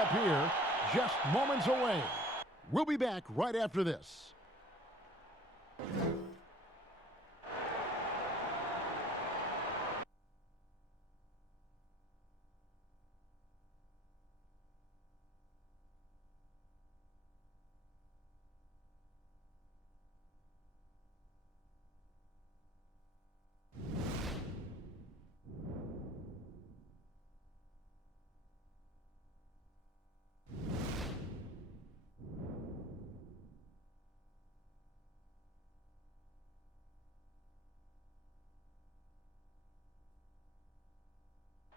up here, just moments away. We'll be back right after this.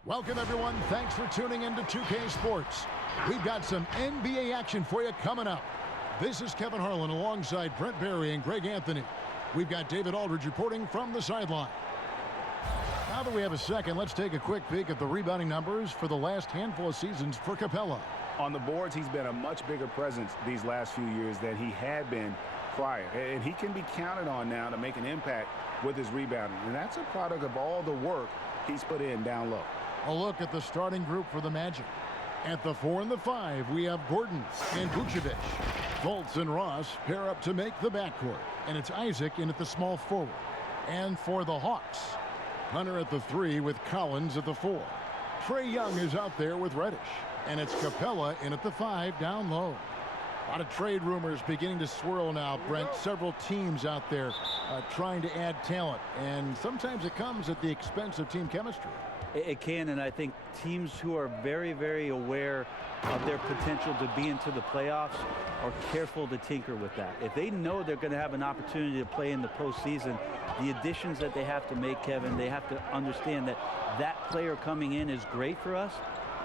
Welcome, everyone. Thanks for tuning in to 2K Sports. We've got some NBA action for you coming up. This is Kevin Harlan alongside Brent Barry and Greg Anthony. We've got David Aldridge reporting from the sideline. Now that we have a second, let's take a quick peek at the rebounding numbers for the last handful of seasons for Capella. On the boards, he's been a much bigger presence these last few years than he had been prior. And he can be counted on now to make an impact with his rebounding. And that's a product of all the work he's put in down low. A look at the starting group for the Magic. At the 4 and the 5, we have Gordon and Vucevic. Fultz and Ross pair up to make the backcourt. And it's Isaac in at the small forward. And for the Hawks, Hunter at the 3 with Collins at the 4. Trae Young is out there with Reddish. And it's Capella in at the 5 down low. A lot of trade rumors beginning to swirl now, Brent. Several teams out there trying to add talent. And sometimes it comes at the expense of team chemistry. It can, and I think teams who are very, very aware of their potential to be into the playoffs are careful to tinker with that. If they know they're going to have an opportunity to play in the postseason, the additions that they have to make, Kevin, they have to understand that that player coming in is great for us,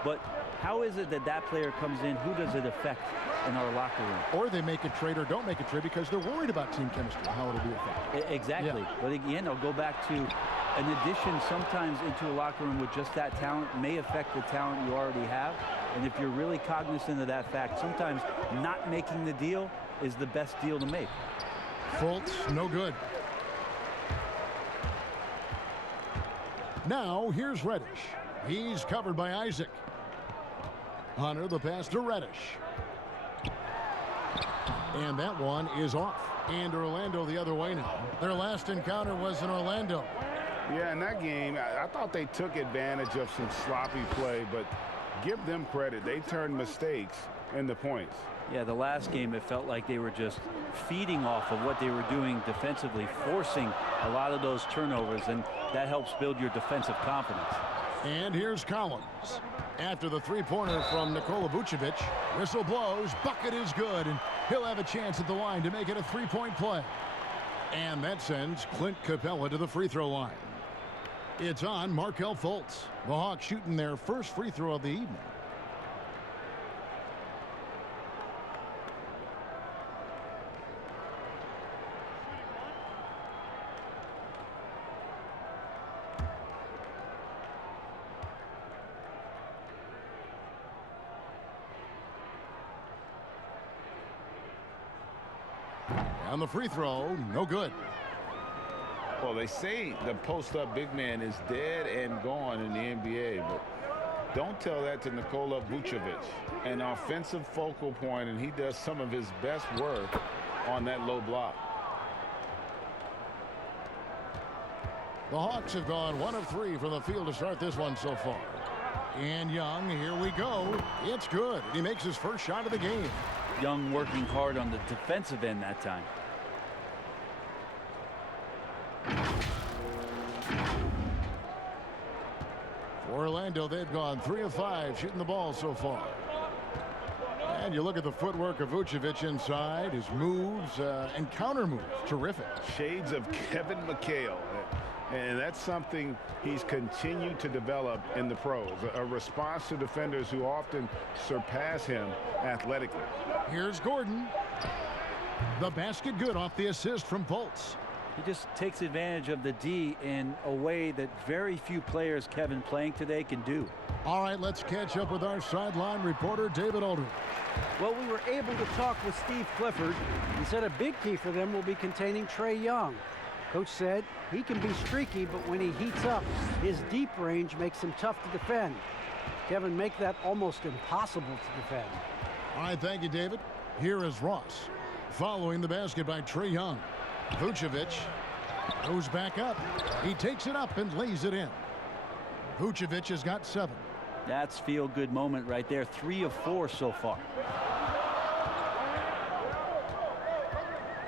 but how is it that that player comes in? Who does it affect in our locker room? Or they make a trade or don't make a trade because they're worried about team chemistry, how it'll be affected. Exactly. Yeah. But again, I'll go back to an addition sometimes into a locker room with just that talent may affect the talent you already have. And if you're really cognizant of that fact, sometimes not making the deal is the best deal to make. Fultz, no good. Now, here's Reddish. He's covered by Isaac. Hunter, the pass to Reddish. And that one is off. And Orlando the other way now. Their last encounter was in Orlando. Yeah, in that game, I thought they took advantage of some sloppy play, but give them credit. They turned mistakes into points. Yeah, the last game, it felt like they were just feeding off of what they were doing defensively, forcing a lot of those turnovers, and that helps build your defensive confidence. And here's Collins. After the three-pointer from Nikola Vucevic, whistle blows, bucket is good, and he'll have a chance at the line to make it a three-point play. And that sends Clint Capella to the free throw line. It's on Markelle Fultz. The Hawks shooting their first free throw of the evening. On the free throw, no good. Well, they say the post-up big man is dead and gone in the NBA, but don't tell that to Nikola Vucevic. An offensive focal point, and he does some of his best work on that low block. The Hawks have gone 1 of 3 from the field to start this one so far. And Young, here we go. It's good. He makes his first shot of the game. Young working hard on the defensive end that time. For Orlando, they've gone 3 of 5 shooting the ball so far. And you look at the footwork of Vucevic inside, his moves and counter moves, terrific. Shades of Kevin McHale. And that's something he's continued to develop in the pros, a response to defenders who often surpass him athletically. Here's Gordon. The basket good off the assist from Fultz. He just takes advantage of the D in a way that very few players, Kevin, playing today can do. All right, let's catch up with our sideline reporter, David Aldridge. Well, we were able to talk with Steve Clifford. He said a big key for them will be containing Trae Young. Coach said he can be streaky, but when he heats up, his deep range makes him tough to defend. Kevin, make that almost impossible to defend. All right, thank you, David. Here is Ross. Following the basket by Trae Young. Vucevic goes back up. He takes it up and lays it in. Vucevic has got 7. That's feel-good moment right there. 3 of 4 so far.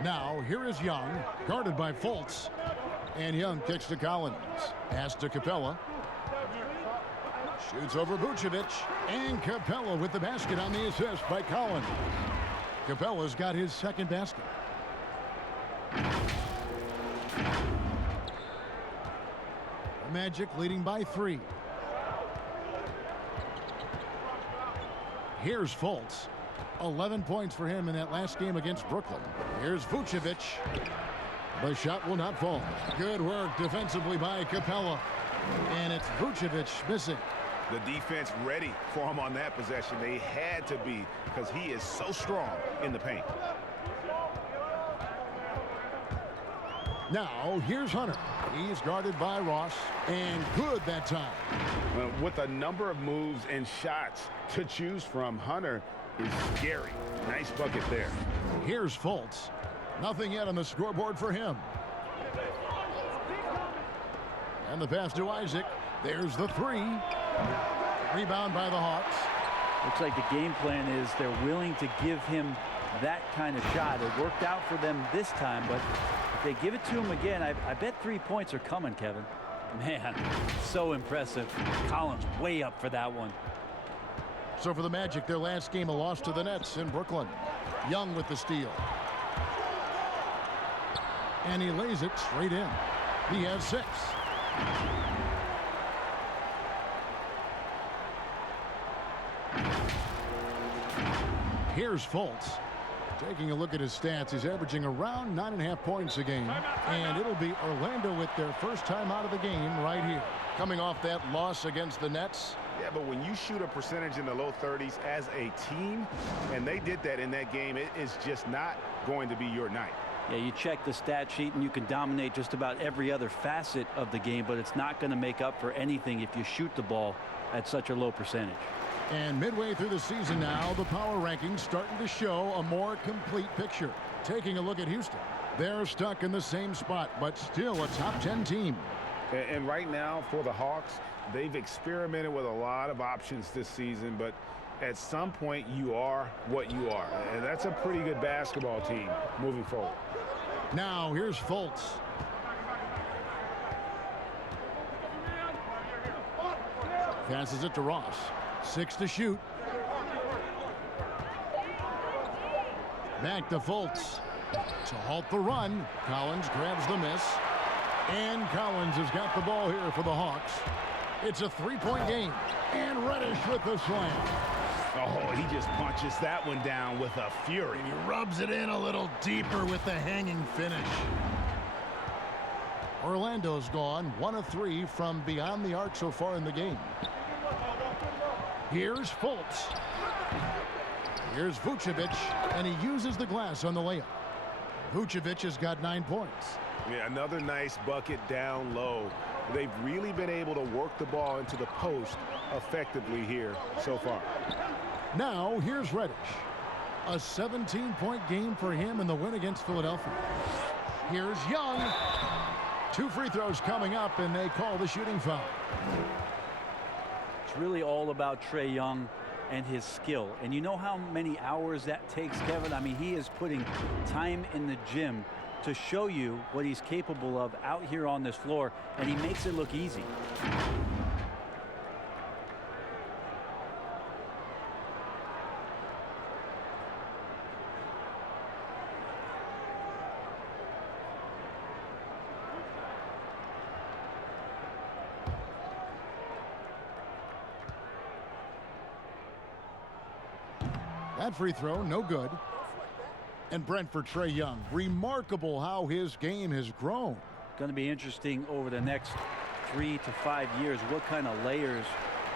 Now, here is Young, guarded by Fultz. And Young kicks to Collins. Pass to Capella. Shoots over Vucevic. And Capella with the basket on the assist by Collins. Capella's got his 2nd basket. The Magic leading by 3. Here's Fultz. 11 points for him in that last game against Brooklyn. Here's Vucevic. The shot will not fall. Good work defensively by Capella. And it's Vucevic missing. The defense ready for him on that possession. They had to be, because he is so strong in the paint. Now, here's Hunter. He's guarded by Ross, and good that time. With a number of moves and shots to choose from, Hunter is scary. Nice bucket there. Here's Fultz. Nothing yet on the scoreboard for him. And the pass to Isaac. There's the 3. Rebound by the Hawks. Looks like the game plan is they're willing to give him that kind of shot. It worked out for them this time, but if they give it to him again, I bet 3 points are coming, Kevin. Man, so impressive. Collins way up for that one. So for the Magic, their last game, a loss to the Nets in Brooklyn. Young with the steal. And he lays it straight in. He has 6. Here's Fultz. Taking a look at his stats, he's averaging around 9.5 points a game. And it'll be Orlando with their first time out of the game right here. Coming off that loss against the Nets. Yeah, but when you shoot a percentage in the low 30s as a team, and they did that in that game, it is just not going to be your night. Yeah, you check the stat sheet and you can dominate just about every other facet of the game, but it's not going to make up for anything if you shoot the ball at such a low percentage. And midway through the season now, the power rankings starting to show a more complete picture. Taking a look at Houston. They're stuck in the same spot, but still a top 10 team. And right now for the Hawks, they've experimented with a lot of options this season, but at some point you are what you are. And that's a pretty good basketball team moving forward. Now here's Fultz. Passes it to Ross. 6 to shoot. Back to Fultz. To halt the run, Collins grabs the miss. And Collins has got the ball here for the Hawks. It's a 3-point game. And Reddish with the slam. Oh, he just punches that one down with a fury. He rubs it in a little deeper with the hanging finish. Orlando's gone 1 of 3 from beyond the arc so far in the game. Here's Fultz. Here's Vucevic, and he uses the glass on the layup. Vucevic has got 9 points. Yeah, another nice bucket down low. They've really been able to work the ball into the post effectively here so far. Now, here's Reddish. A 17-point game for him in the win against Philadelphia. Here's Young. 2 free throws coming up, and they call the shooting foul. It's really all about Trae Young and his skill. And you know how many hours that takes, Kevin? I mean, he is putting time in the gym to show you what he's capable of out here on this floor, and he makes it look easy. That free throw, no good. And Brentford Trae Young, remarkable how his game has grown. Going to be interesting over the next 3 to 5 years what kind of layers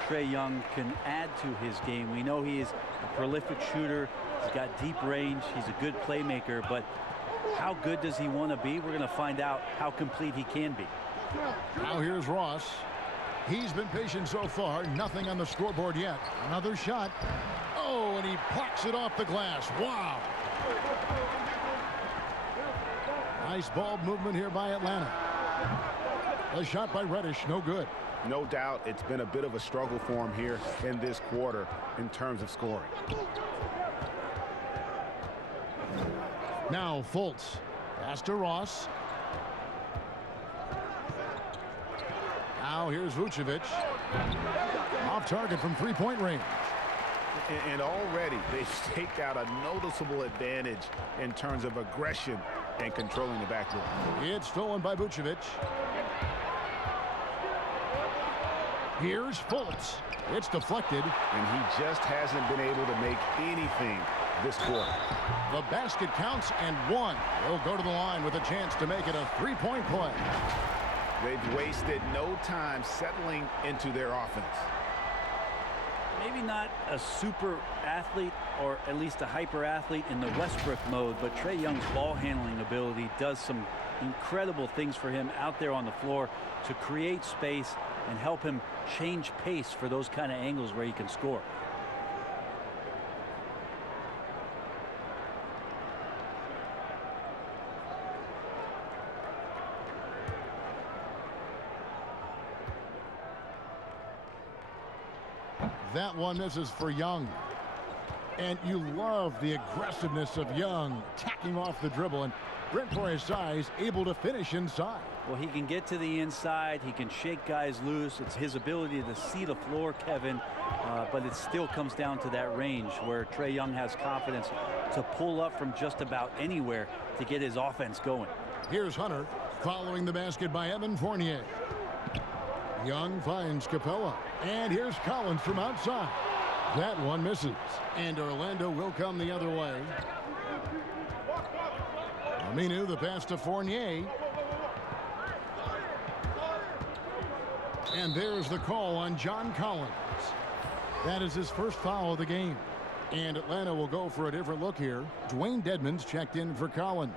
Trae Young can add to his game. We know he is a prolific shooter. He's got deep range. He's a good playmaker. But how good does he want to be? We're going to find out how complete he can be. Now here's Ross. He's been patient so far. Nothing on the scoreboard yet. Another shot. Oh, and he plucks it off the glass. Wow. Nice ball movement here by Atlanta. A shot by Reddish, no good. No doubt it's been a bit of a struggle for him here in this quarter in terms of scoring. Now Fultz. Pass to Ross. Now here's Vucevic. Off target from three-point range. And already they've staked out a noticeable advantage in terms of aggression and controlling the backcourt. It's stolen by Vucevic. Here's Fultz. It's deflected. And he just hasn't been able to make anything this quarter. The basket counts and one. He'll go to the line with a chance to make it a three-point play. They've wasted no time settling into their offense. Maybe not a super athlete or at least a hyper athlete in the Westbrook mode, but Trae Young's ball handling ability does some incredible things for him out there on the floor to create space and help him change pace for those kind of angles where he can score. That one misses for Young. And you love the aggressiveness of Young tacking off the dribble, and Brent, for his size, able to finish inside. Well, he can get to the inside. He can shake guys loose. It's his ability to see the floor, Kevin, but it still comes down to that range where Trae Young has confidence to pull up from just about anywhere to get his offense going. Here's Hunter following the basket by Evan Fournier. Young finds Capella, and here's Collins from outside. That one misses, and Orlando will come the other way. Aminu, the pass to Fournier. And there's the call on John Collins. That is his first foul of the game. And Atlanta will go for a different look here. Dwayne Dedmon's checked in for Collins.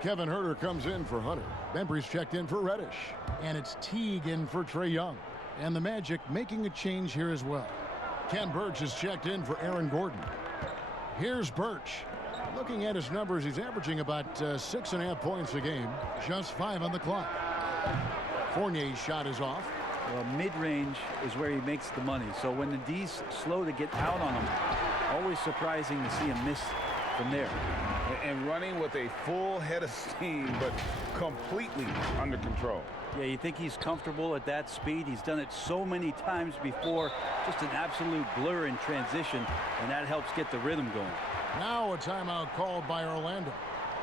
Kevin Huerter comes in for Hunter. Bembry's checked in for Reddish. And it's Teague in for Trae Young. And the Magic making a change here as well. Ken Birch is checked in for Aaron Gordon. Here's Birch. Looking at his numbers, he's averaging about 6.5 points a game. Just 5 on the clock. Fournier's shot is off. Well, mid-range is where he makes the money. So when the D's slow to get out on him, always surprising to see him miss from there. And running with a full head of steam, but completely under control. Yeah, you think he's comfortable at that speed. He's done it so many times before. Just an absolute blur in transition, and that helps get the rhythm going. Now a timeout called by Orlando.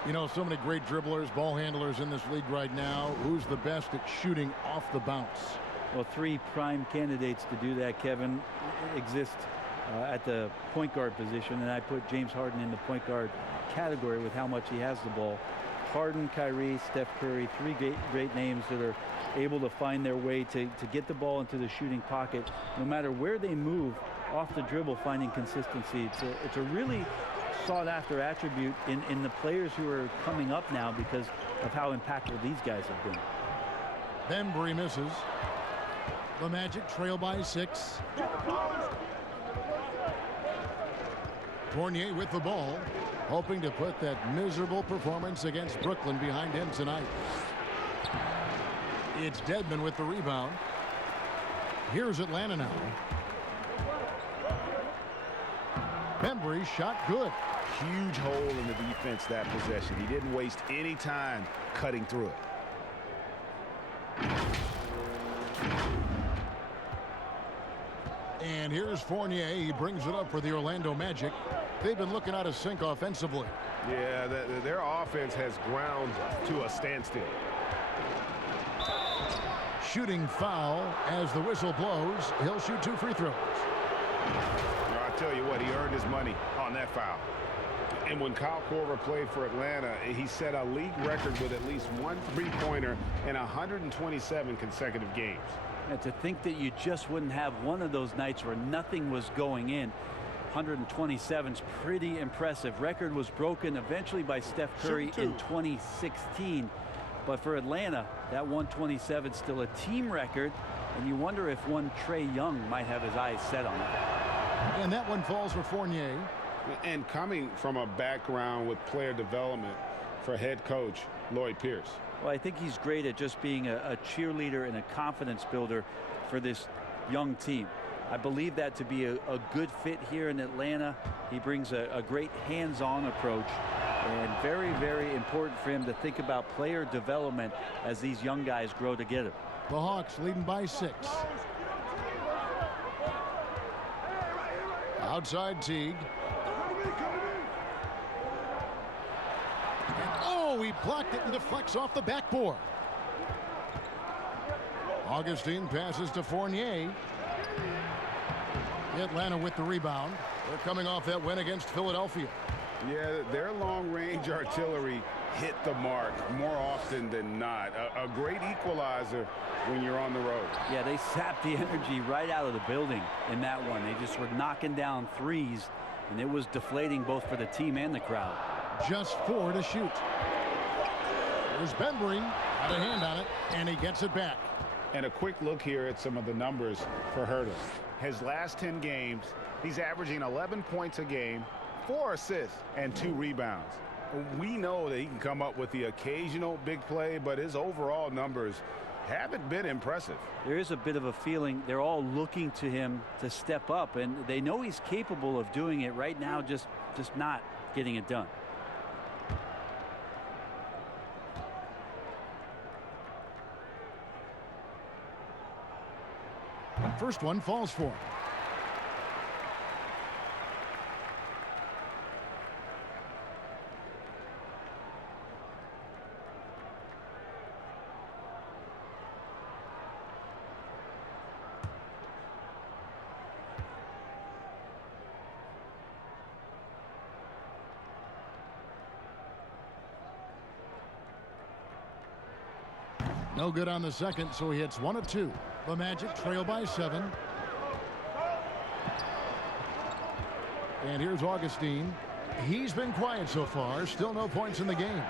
You know, so many great dribblers, ball handlers in this league right now. Who's the best at shooting off the bounce? Well, 3 prime candidates to do that, Kevin, exist at the point guard position, and I put James Harden in the point guard category with how much he has the ball. Harden, Kyrie, Steph Curry, 3 great names that are able to find their way to get the ball into the shooting pocket. No matter where they move off the dribble, finding consistency. It's a really sought-after attribute in the players who are coming up now because of how impactful these guys have been. Bembry misses. The Magic trail by 6. Fournier with the ball, hoping to put that miserable performance against Brooklyn behind him tonight. It's Dedmon with the rebound. Here's Atlanta now. Bembry shot good. Huge hole in the defense that possession. He didn't waste any time cutting through it. And here's Fournier. He brings it up for the Orlando Magic. They've been looking out of sync offensively. Yeah, their offense has ground to a standstill. Shooting foul as the whistle blows. He'll shoot 2 free throws. I tell you what, he earned his money on that foul. And when Kyle Korver played for Atlanta, he set a league record with at least 1 3-pointer in 127 consecutive games. And to think that you just wouldn't have one of those nights where nothing was going in. 127's pretty impressive. Record was broken eventually by Steph Curry in 2016. But for Atlanta, that 127 is still a team record. And you wonder if one Trae Young might have his eyes set on it. And that one falls for Fournier. And coming from a background with player development for head coach Lloyd Pierce. Well, I think he's great at just being a cheerleader and a confidence builder for this young team. I believe that to be a good fit here in Atlanta. He brings a great hands-on approach, and very, very important for him to think about player development as these young guys grow together. The Hawks leading by 6. Outside Teague. And oh, he blocked it and deflects off the backboard. Augustine passes to Fournier. Atlanta with the rebound. They're coming off that win against Philadelphia. Yeah, their long-range artillery hit the mark more often than not. A great equalizer when you're on the road. Yeah, they sapped the energy right out of the building in that one. They just were knocking down threes, and it was deflating both for the team and the crowd. Just 4 to shoot. There's Bembry. Got a hand on it, and he gets it back. And a quick look here at some of the numbers for Herter. His last 10 games, he's averaging 11 points a game, 4 assists, and 2 rebounds. We know that he can come up with the occasional big play, but his overall numbers haven't been impressive. There is a bit of a feeling they're all looking to him to step up, and they know he's capable of doing it right now, just not getting it done. First one falls for him. No good on the second, so he hits 1 of 2. The Magic trail by 7. And here's Augustine. He's been quiet so far. Still no points in the game.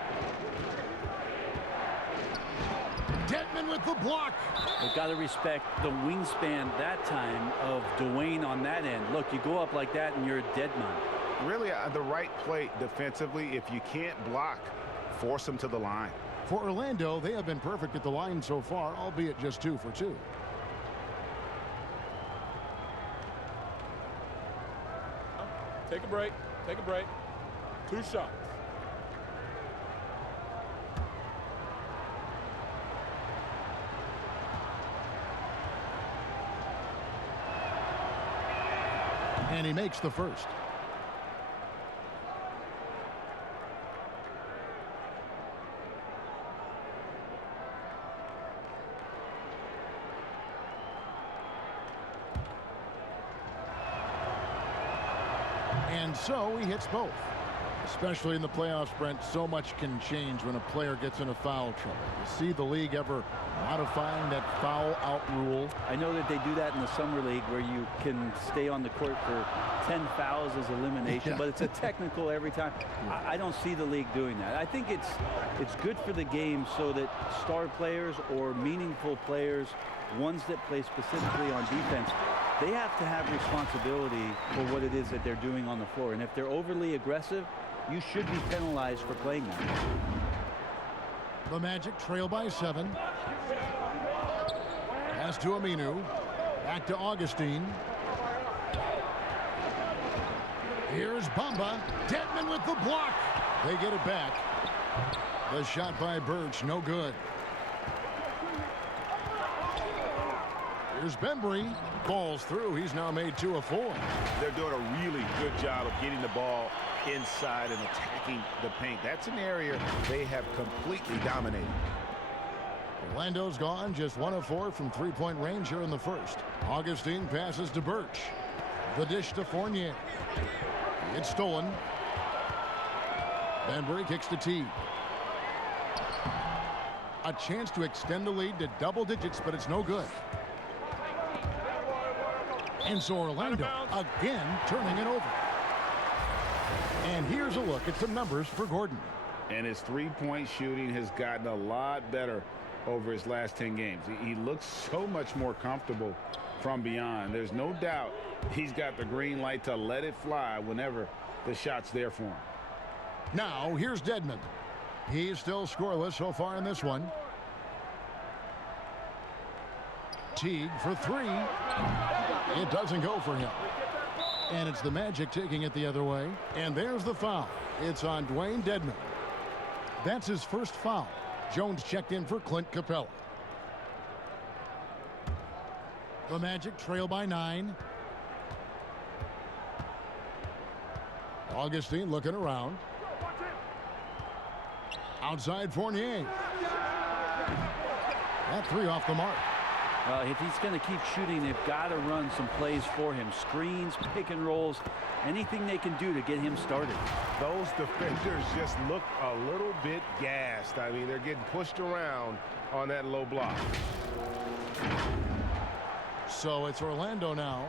Dedmon with the block. They've got to respect the wingspan that time of Dwayne on that end. Look, you go up like that and you're a dead man. Really the right play defensively. If you can't block, force him to the line. For Orlando, they have been perfect at the line so far, albeit just 2 for 2. Take a break. Take a break. 2 shots. And he makes the first. And so he hits both. Especially in the playoffs, Brent, so much can change when a player gets into foul trouble. You see the league ever modifying that foul out rule? I know that they do that in the Summer League where you can stay on the court for 10 fouls as elimination, but it's a technical every time. I don't see the league doing that. I think it's good for the game so that star players or meaningful players, ones that play specifically on defense, they have to have responsibility for what it is that they're doing on the floor. And if they're overly aggressive, you should be penalized for playing that. The Magic trail by 7. Pass to Aminu. Back to Augustine. Here's Bamba. Dedmon with the block. They get it back. The shot by Birch, no good. Here's Bembry. Balls through. He's now made 2 of 4. They're doing a really good job of getting the ball inside and attacking the paint. That's an area they have completely dominated. Orlando's gone just 1 of 4 from 3-point range here in the first. Augustine passes to Birch. The dish to Fournier. It's stolen. Bembry kicks to T. A chance to extend the lead to double digits, but it's no good. And so Orlando again turning it over. And here's a look at some numbers for Gordon. And his 3-point shooting has gotten a lot better over his last 10 games. He looks so much more comfortable from beyond. There's no doubt he's got the green light to let it fly whenever the shot's there for him. Now, here's Dedmon. He's still scoreless so far in this one. Teague for three. It doesn't go for him. And it's the Magic taking it the other way. And there's the foul. It's on Dwayne Dedmon. That's his first foul. Jones checked in for Clint Capella. The Magic trail by 9. Augustine looking around. Outside Fournier. That three off the mark. If he's going to keep shooting, they've got to run some plays for him. Screens, pick and rolls, anything they can do to get him started. Those defenders just look a little bit gassed. I mean, they're getting pushed around on that low block. So it's Orlando now.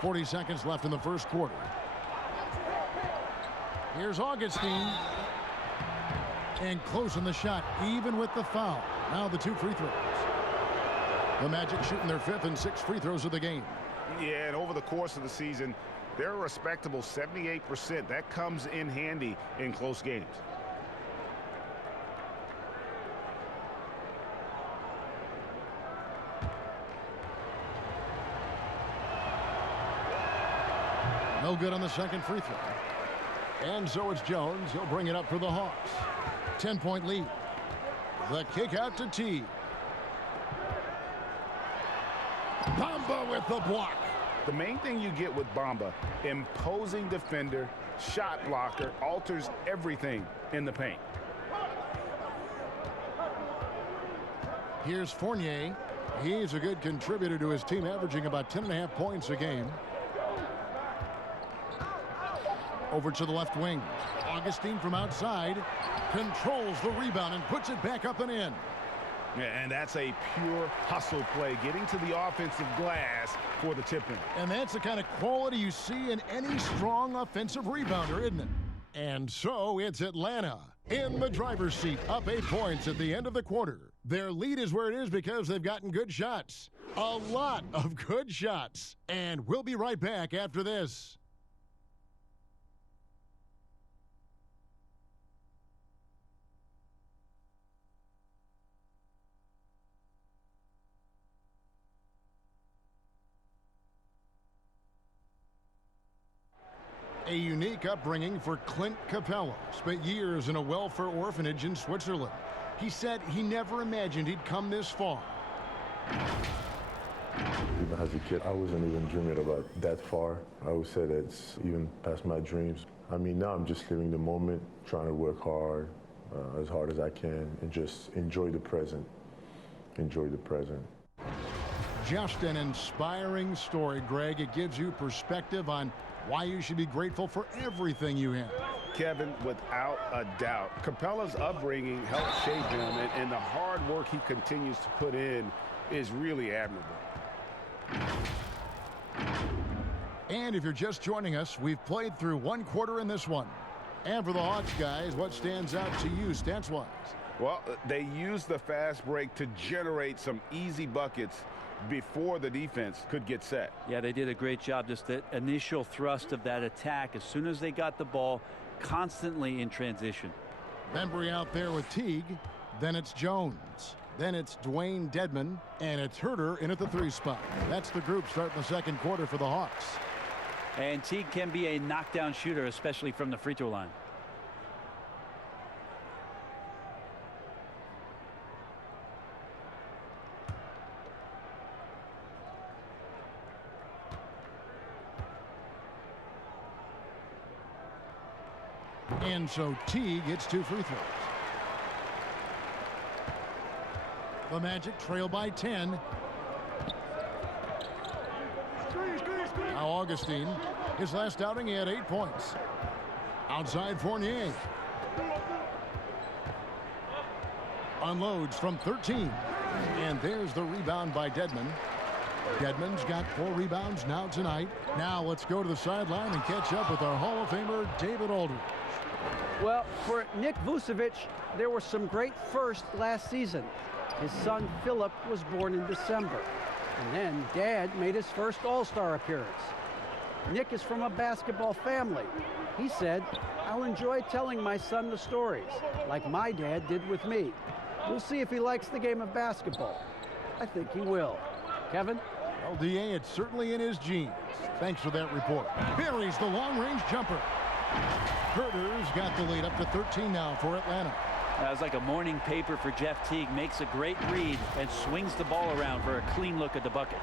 40 seconds left in the first quarter. Here's Augustine. And close on the shot, even with the foul. Now the 2 free throws. The Magic shooting their 5th and 6th free throws of the game. Yeah, and over the course of the season, they're a respectable 78%. That comes in handy in close games. No good on the second free throw. And so it's Jones. He'll bring it up for the Hawks. 10-point lead. The kick out to T. Bamba with the block. The main thing you get with Bamba, imposing defender, shot blocker, alters everything in the paint. Here's Fournier. He's a good contributor to his team, averaging about 10.5 points a game. Over to the left wing. Augustine from outside controls the rebound and puts it back up and in. Yeah, and that's a pure hustle play, getting to the offensive glass for the tip-in. And that's the kind of quality you see in any strong offensive rebounder, isn't it? And so it's Atlanta in the driver's seat, up 8 points at the end of the quarter. Their lead is where it is because they've gotten good shots. A lot of good shots. And we'll be right back after this. A unique upbringing for Clint Capella. Spent years in a welfare orphanage in Switzerland. He said he never imagined he'd come this far. Even as a kid, I wasn't even dreaming about that far. I would say that's even past my dreams. I mean, now I'm just living the moment, trying to work hard as I can, and just enjoy the present. Enjoy the present. Just an inspiring story, Greg. It gives you perspective on why you should be grateful for everything you have. Kevin, without a doubt, Capella's upbringing helped shape him, and the hard work he continues to put in is really admirable. And if you're just joining us, we've played through one quarter in this one. And for the Hawks guys, what stands out to you stats-wise? Well, they used the fast break to generate some easy buckets before the defense could get set. Yeah, they did a great job. Just the initial thrust of that attack, as soon as they got the ball, constantly in transition. Bembry out there with Teague. Then it's Jones. Then it's Dwayne Dedmon. And it's Herter in at the 3 spot. That's the group starting the second quarter for the Hawks. And Teague can be a knockdown shooter, especially from the free throw line. And so Teague hits 2 free throws. The Magic trail by 10. Now Augustine, his last outing, he had 8 points. Outside Fournier. Unloads from 13. And there's the rebound by Dedmon. Dedmon's got 4 rebounds now tonight. Now let's go to the sideline and catch up with our Hall of Famer, David Aldridge. Well, for Nick Vucevic, there were some great firsts last season. His son Philip was born in December, and then Dad made his first All-Star appearance. Nick is from a basketball family. He said, "I'll enjoy telling my son the stories, like my dad did with me. We'll see if he likes the game of basketball. I think he will." Kevin? Well, DA, it's certainly in his genes. Thanks for that report. Buries the long-range jumper. Herter's got the lead up to 13 now for Atlanta. That was like a morning paper for Jeff Teague. Makes a great read and swings the ball around for a clean look at the bucket.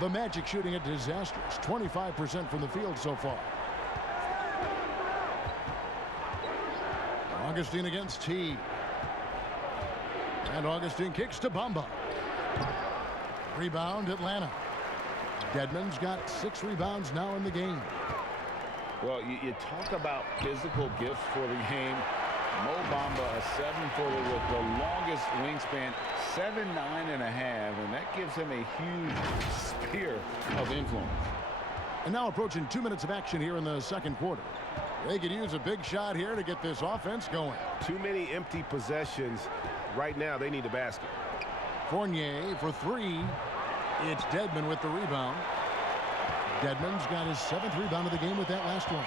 The Magic shooting a disastrous 25% from the field so far. Augustine against Teague. And Augustine kicks to Bamba. Rebound, Atlanta. Dedmon's got 6 rebounds now in the game. Well, you talk about physical gifts for the game. Mo Bamba, a 7-footer with the longest wingspan, 7'9½", and that gives him a huge sphere of influence. And now approaching 2 minutes of action here in the second quarter. They could use a big shot here to get this offense going. Too many empty possessions. Right now, they need a basket. Fournier for 3. It's Dedmon with the rebound. Dedmon's got his 7th rebound of the game with that last one.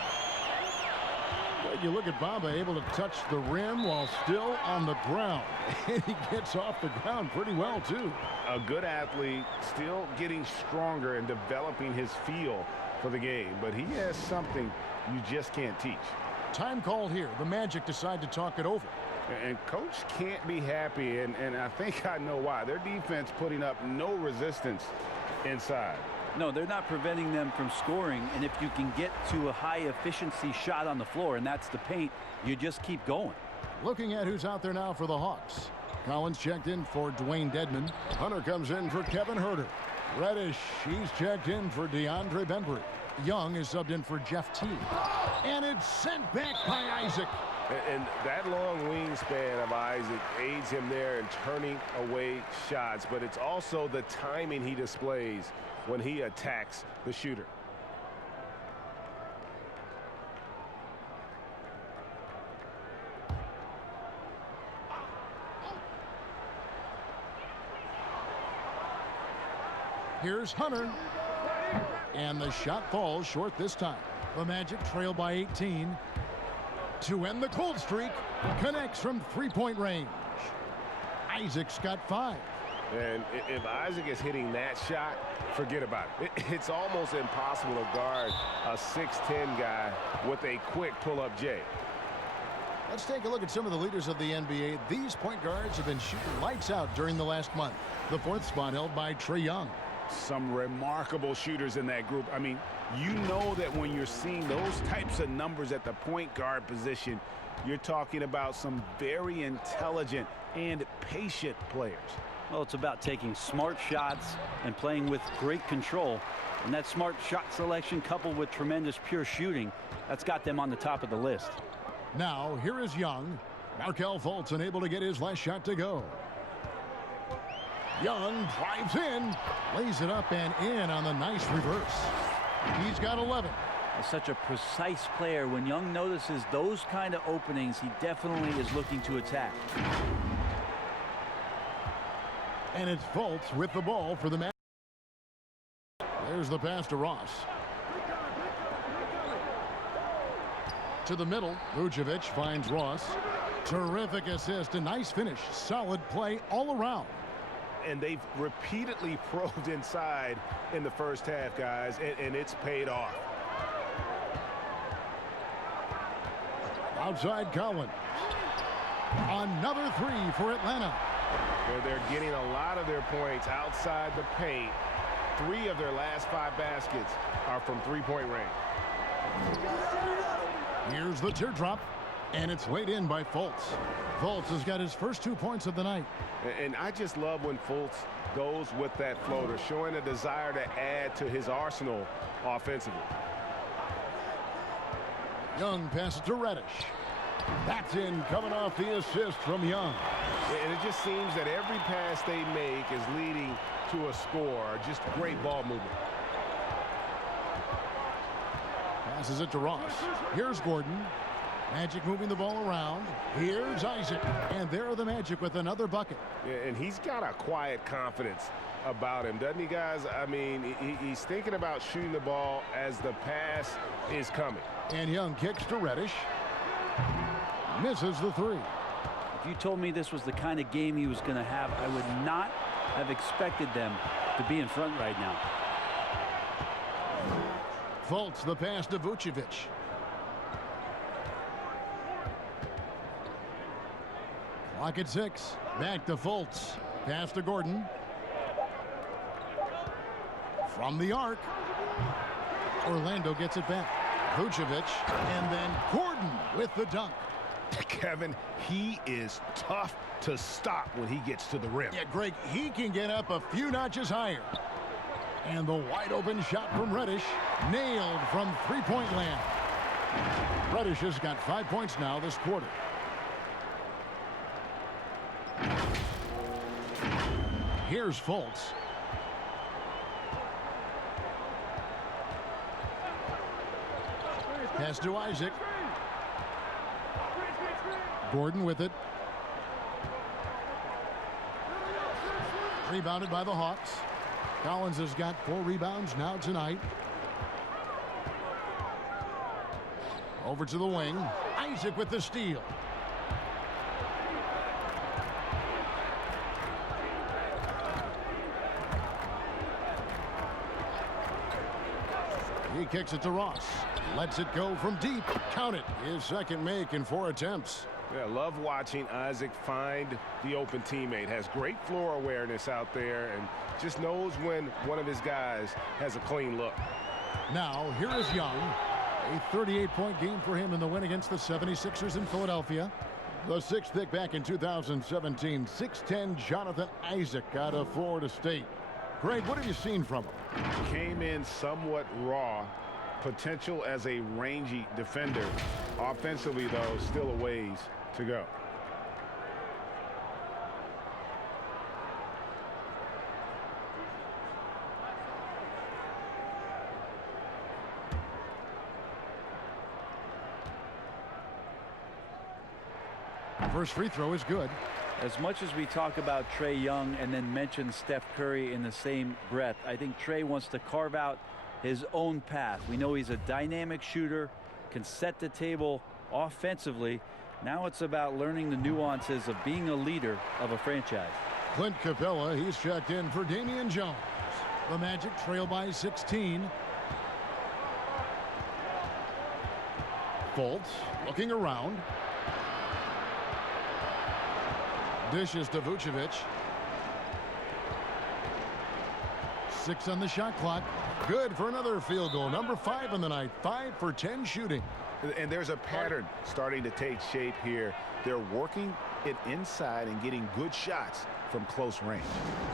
But you look at Bamba able to touch the rim while still on the ground. And he gets off the ground pretty well, too. A good athlete, still getting stronger and developing his feel for the game. But he has something you just can't teach. Time called here. The Magic decide to talk it over. And coach can't be happy, and I think I know why. Their defense putting up no resistance inside. No, they're not preventing them from scoring, and if you can get to a high-efficiency shot on the floor, and that's the paint, you just keep going. Looking at who's out there now for the Hawks. Collins checked in for Dwayne Dedmon. Hunter comes in for Kevin Herter. Reddish, he's checked in for DeAndre Bembry. Young is subbed in for Jeff Teague. And it's sent back by Isaac. And that long wingspan of Isaac aids him there in turning away shots, but it's also the timing he displays when he attacks the shooter. Here's Hunter. And the shot falls short this time. The Magic trail by 18. To end the cold streak, connects from 3-point range. Isaac's got 5. And if Isaac is hitting that shot, forget about it. It's almost impossible to guard a 6'10" guy with a quick pull-up J. Let's take a look at some of the leaders of the NBA. These point guards have been shooting lights out during the last month. The 4th spot held by Trae Young. Some remarkable shooters in that group. I mean, you know that when you're seeing those types of numbers at the point guard position, you're talking about some very intelligent and patient players. Well, it's about taking smart shots and playing with great control. And that smart shot selection coupled with tremendous pure shooting, that's got them on the top of the list. Now, here is Young. Markelle Fultz unable to get his last shot to go. Young drives in, lays it up and in on the nice reverse. He's got 11. He's such a precise player. When Young notices those kind of openings, he definitely is looking to attack. And it's Fultz with the ball for the Magic. There's the pass to Ross. To the middle, Vucevic finds Ross. Terrific assist, a nice finish, solid play all around. And they've repeatedly probed inside in the first half, guys, and it's paid off. Outside Collins. Another 3 for Atlanta. They're getting a lot of their points outside the paint. 3 of their last 5 baskets are from 3-point range. Here's the teardrop, and it's laid in by Fultz. Fultz has got his first 2 points of the night. And I just love when Fultz goes with that floater, showing a desire to add to his arsenal offensively. Young passes to Reddish. That's in, coming off the assist from Young. And it just seems that every pass they make is leading to a score. Just great ball movement. Passes it to Ross. Here's Gordon. Magic moving the ball around. Here's Isaac. And there are the Magic with another bucket. Yeah, and he's got a quiet confidence about him, doesn't he, guys? I mean, he's thinking about shooting the ball as the pass is coming. And Young kicks to Reddish. Misses the three. If you told me this was the kind of game he was going to have, I would not have expected them to be in front right now. Fultz the pass to Vucevic. Clock at 6. Back to Fultz. Pass to Gordon. From the arc. Orlando gets it back. Vucevic. And then Gordon with the dunk. Kevin, he is tough to stop when he gets to the rim. Yeah, Greg, he can get up a few notches higher. And the wide open shot from Reddish. Nailed from three-point land. Reddish has got 5 points now this quarter. Here's Fultz. Pass to Isaac. Gordon with it. Rebounded by the Hawks. Collins has got 4 rebounds now tonight. Over to the wing. Isaac with the steal. He kicks it to Ross. Lets it go from deep. Count it. His second make in 4 attempts. Yeah, love watching Isaac find the open teammate. Has great floor awareness out there and just knows when one of his guys has a clean look. Now, here is Young. A 38-point game for him in the win against the 76ers in Philadelphia. The 6th pick back in 2017. 6'10" Jonathan Isaac out of Florida State. Greg, what have you seen from him? Came in somewhat raw. Potential as a rangy defender. Offensively, though, still a ways to go. First free throw is good. As much as we talk about Trae Young and then mention Steph Curry in the same breath, I think Trae wants to carve out his own path. We know he's a dynamic shooter, can set the table offensively. Now it's about learning the nuances of being a leader of a franchise. Clint Capella, he's checked in for Damian Jones. The Magic trail by 16. Fultz looking around. Dishes to Vucevic. 6 on the shot clock. Good for another field goal. Number 5 on the night. 5 for 10 shooting. And there's a pattern starting to take shape here. They're working it inside and getting good shots from close range.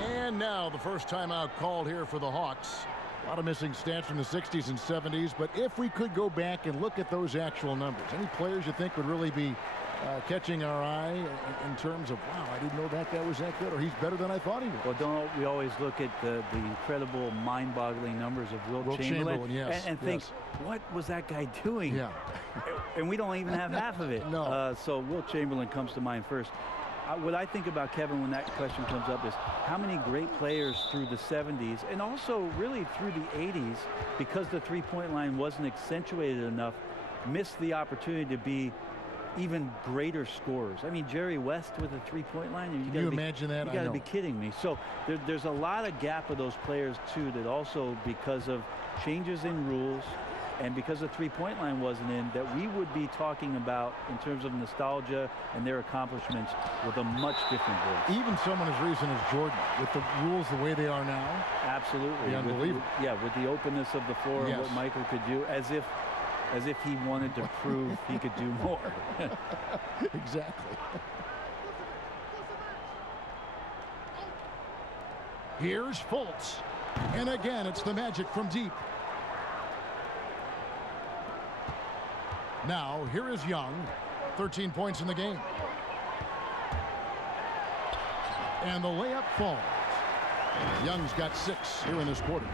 And now the first timeout called here for the Hawks. A lot of missing stats from the 60s and 70s, but if we could go back and look at those actual numbers, any players you think would really be catching our eye in terms of, wow, I didn't know that guy was that good, or he's better than I thought he was? Well, don't we always look at the incredible, mind-boggling numbers of Wilt Chamberlain yes, and think, what was that guy doing? Yeah. And we don't even have half of it. No. So Wilt Chamberlain comes to mind first. What I think about Kevin when that question comes up is how many great players through the 70s and also really through the 80s, because the three-point line wasn't accentuated enough, missed the opportunity to be even greater scorers. I mean, Jerry West with a three-point line. Can you imagine that? You got to be kidding me. So there's a lot of gap of those players too that also, because of changes in rules and because the three-point line wasn't in, that we would be talking about in terms of nostalgia and their accomplishments with a much different voice. Even someone as recent as Jordan, with the rules the way they are now. Absolutely. Unbelievable. With the openness of the floor and what Michael could do, as if he wanted to prove he could do more. Exactly. Here's Fultz. And again, it's the Magic from deep. Now, here is Young. 13 points in the game. And the layup falls. Young's got 6 here in this quarter.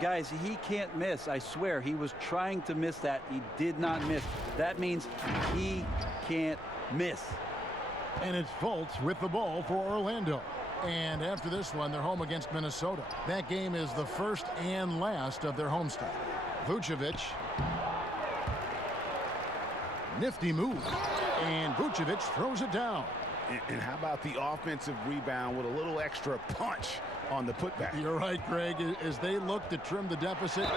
Guys, he can't miss. I swear, he was trying to miss that. He did not miss. That means he can't miss. And it's Fultz with the ball for Orlando. And after this one, they're home against Minnesota. That game is the first and last of their homestand. Vucevic. Nifty move. And Vucevic throws it down. And how about the offensive rebound with a little extra punch on the putback? You're right, Greg. As they look to trim the deficit,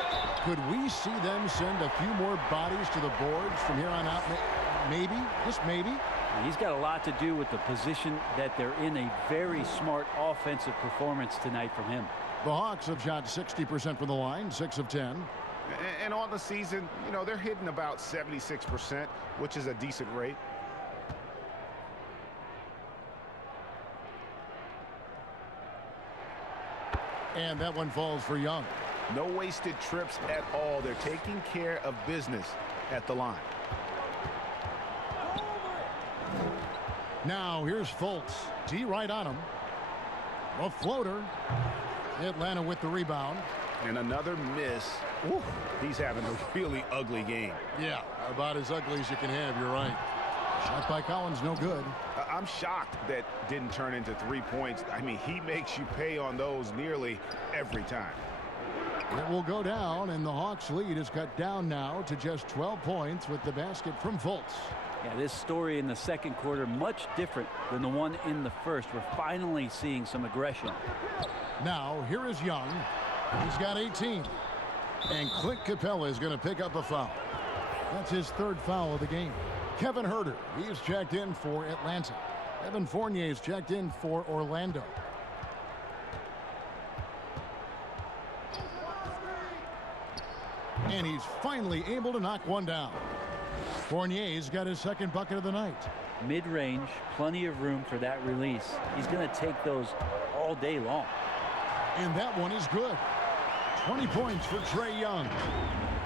could we see them send a few more bodies to the boards from here on out? Maybe, just maybe. He's got a lot to do with the position that they're in. A very smart offensive performance tonight from him. The Hawks have shot 60% from the line, 6 of 10. And on the season, you know, they're hitting about 76%, which is a decent rate. And that one falls for Young. No wasted trips at all. They're taking care of business at the line. Now here's Fultz. D right on him. A floater. Atlanta with the rebound. And another miss. Ooh, he's having a really ugly game. Yeah, about as ugly as you can have. You're right. Shot by Collins, no good. I'm shocked that didn't turn into 3 points. I mean, he makes you pay on those nearly every time. It will go down, and the Hawks lead is cut down now to just 12 points with the basket from Fultz. Yeah, this story in the second quarter much different than the one in the first. We're finally seeing some aggression. Now, here is Young. He's got 18. And Clint Capella is going to pick up a foul. That's his 3rd foul of the game. Kevin Huerter, he's checked in for Atlanta. Evan Fournier is checked in for Orlando. And he's finally able to knock one down. Fournier's got his 2nd bucket of the night. Mid-range, plenty of room for that release. He's going to take those all day long. And that one is good. 20 points for Trae Young.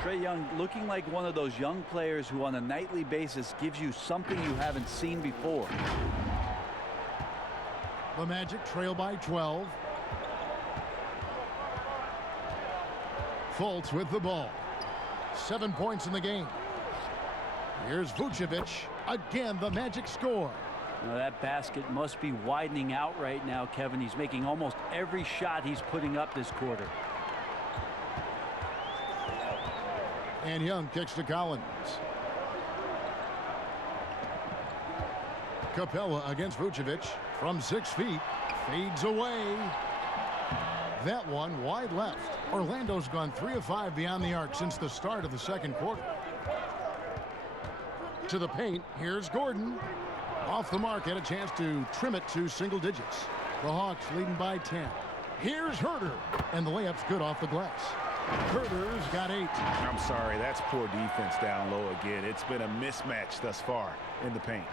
Trae Young looking like one of those young players who on a nightly basis gives you something you haven't seen before. The Magic trail by 12. Fultz with the ball. 7 points in the game. Here's Vucevic. Again, the Magic score. Now that basket must be widening out right now, Kevin. He's making almost every shot he's putting up this quarter. And Young kicks to Collins. Capella against Vucevic from 6 feet. Fades away. That one wide left. Orlando's gone 3 of 5 beyond the arc since the start of the second quarter. To the paint. Here's Gordon. Off the mark, had a chance to trim it to single digits. The Hawks leading by 10. Here's Huerter. And the layup's good off the glass. Huerter's got 8. I'm sorry, that's poor defense down low again. It's been a mismatch thus far in the paint.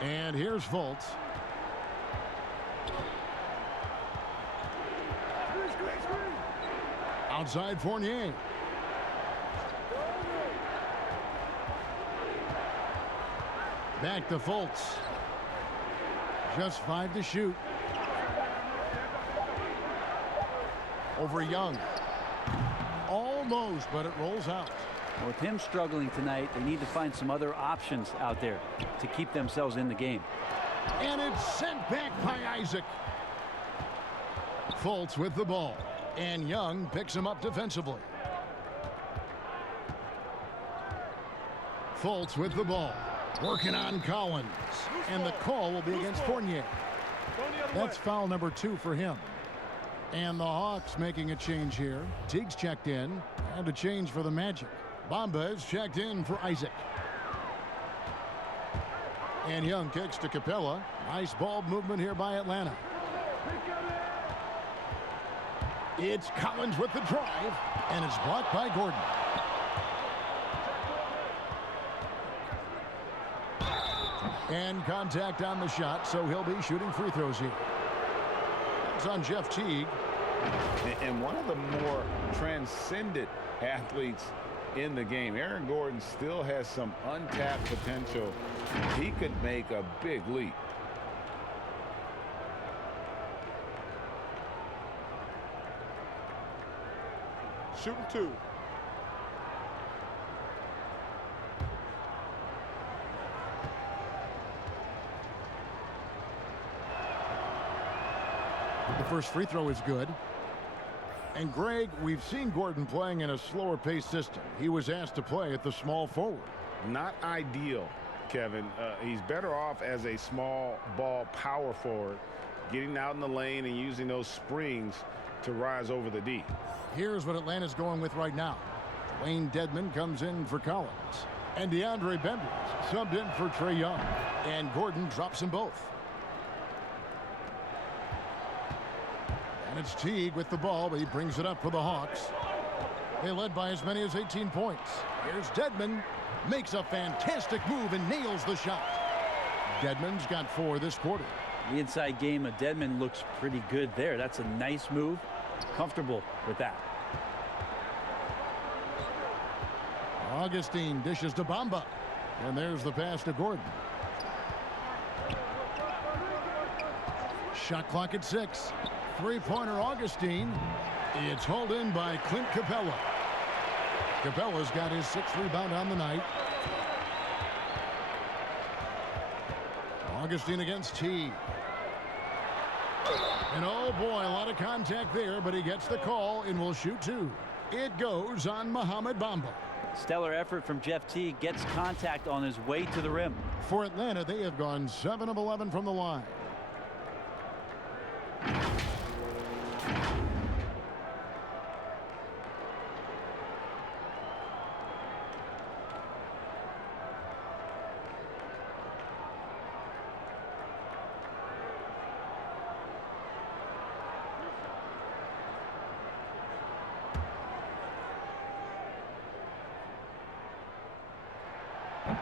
And here's Fultz. Outside Fournier. Back to Fultz. Just 5 to shoot. Over Young. Almost, but it rolls out. Well, with him struggling tonight, they need to find some other options out there to keep themselves in the game. And it's sent back by Isaac. Fultz with the ball. And Young picks him up defensively. Fultz with the ball. Working on Collins. And the call will be against Fournier. That's foul number 2 for him. And the Hawks making a change here. Teague's checked in. And a change for the Magic. Bamba is checked in for Isaac. And Young kicks to Capella. Nice ball movement here by Atlanta. It's Collins with the drive. And it's blocked by Gordon. And contact on the shot, so he'll be shooting free throws here. It's on Jeff Teague. And one of the more transcendent athletes in the game. Aaron Gordon still has some untapped potential. He could make a big leap. Shooting 2. The first free throw is good. And Greg, we've seen Gordon playing in a slower pace system. He was asked to play at the small forward. Not ideal, Kevin. He's better off as a small ball power forward, getting out in the lane and using those springs to rise over the D. Here's what Atlanta's going with right now. Wayne Dedmon comes in for Collins. And DeAndre Bembry subbed in for Trae Young. And Gordon drops them both. And it's Teague with the ball, but he brings it up for the Hawks. They led by as many as 18 points. Here's Dedmon. Makes a fantastic move and nails the shot. Dedmon's got 4 this quarter. The inside game of Dedmon looks pretty good there. That's a nice move. Comfortable with that. Augustine dishes to Bamba. And there's the pass to Gordon. Shot clock at 6. Three-pointer Augustine. It's hauled in by Clint Capella. Capella's got his 6th rebound on the night. Augustine against Teague. And oh boy, a lot of contact there, but he gets the call and will shoot 2. It goes on Mohamed Bamba. Stellar effort from Jeff Teague. Gets contact on his way to the rim. For Atlanta, they have gone 7 of 11 from the line.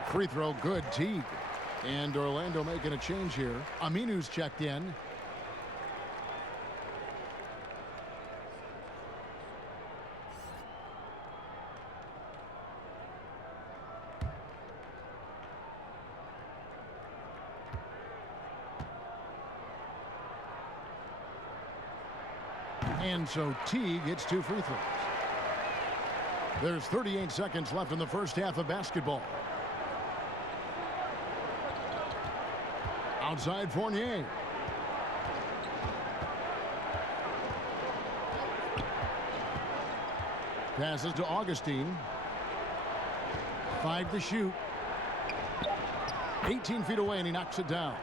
Free throw good, Teague. And Orlando making a change here. Aminu's checked in. And so Teague hits 2 free throws. There's 38 seconds left in the first half of basketball. Outside Fournier. Passes to Augustine. 5 to shoot. 18 feet away, and he knocks it down.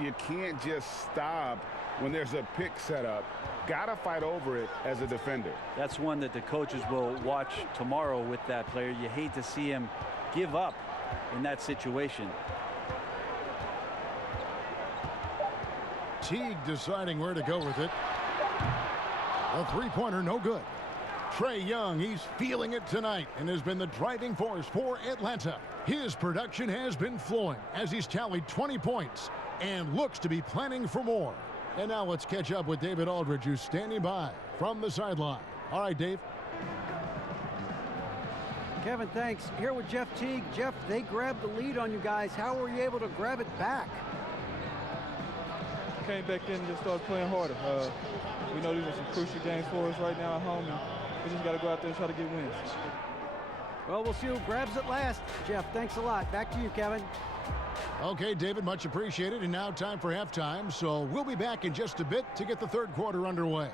You can't just stop when there's a pick set up. Gotta fight over it as a defender. That's one that the coaches will watch tomorrow with that player. You hate to see him give up in that situation. Teague deciding where to go with it. A three-pointer, no good. Trae Young, he's feeling it tonight and has been the driving force for Atlanta. His production has been flowing as he's tallied 20 points and looks to be planning for more. And now let's catch up with David Aldridge, who's standing by from the sideline. All right, Dave. Kevin, thanks. Here with Jeff Teague. Jeff, they grabbed the lead on you guys. How were you able to grab it back? Came back in and just started playing harder. We know these are some crucial games for us right now at home, and we just got to go out there and try to get wins. Well, we'll see who grabs it last. Jeff, thanks a lot. Back to you, Kevin. Okay, David, much appreciated. And now time for halftime. So we'll be back in just a bit to get the third quarter underway.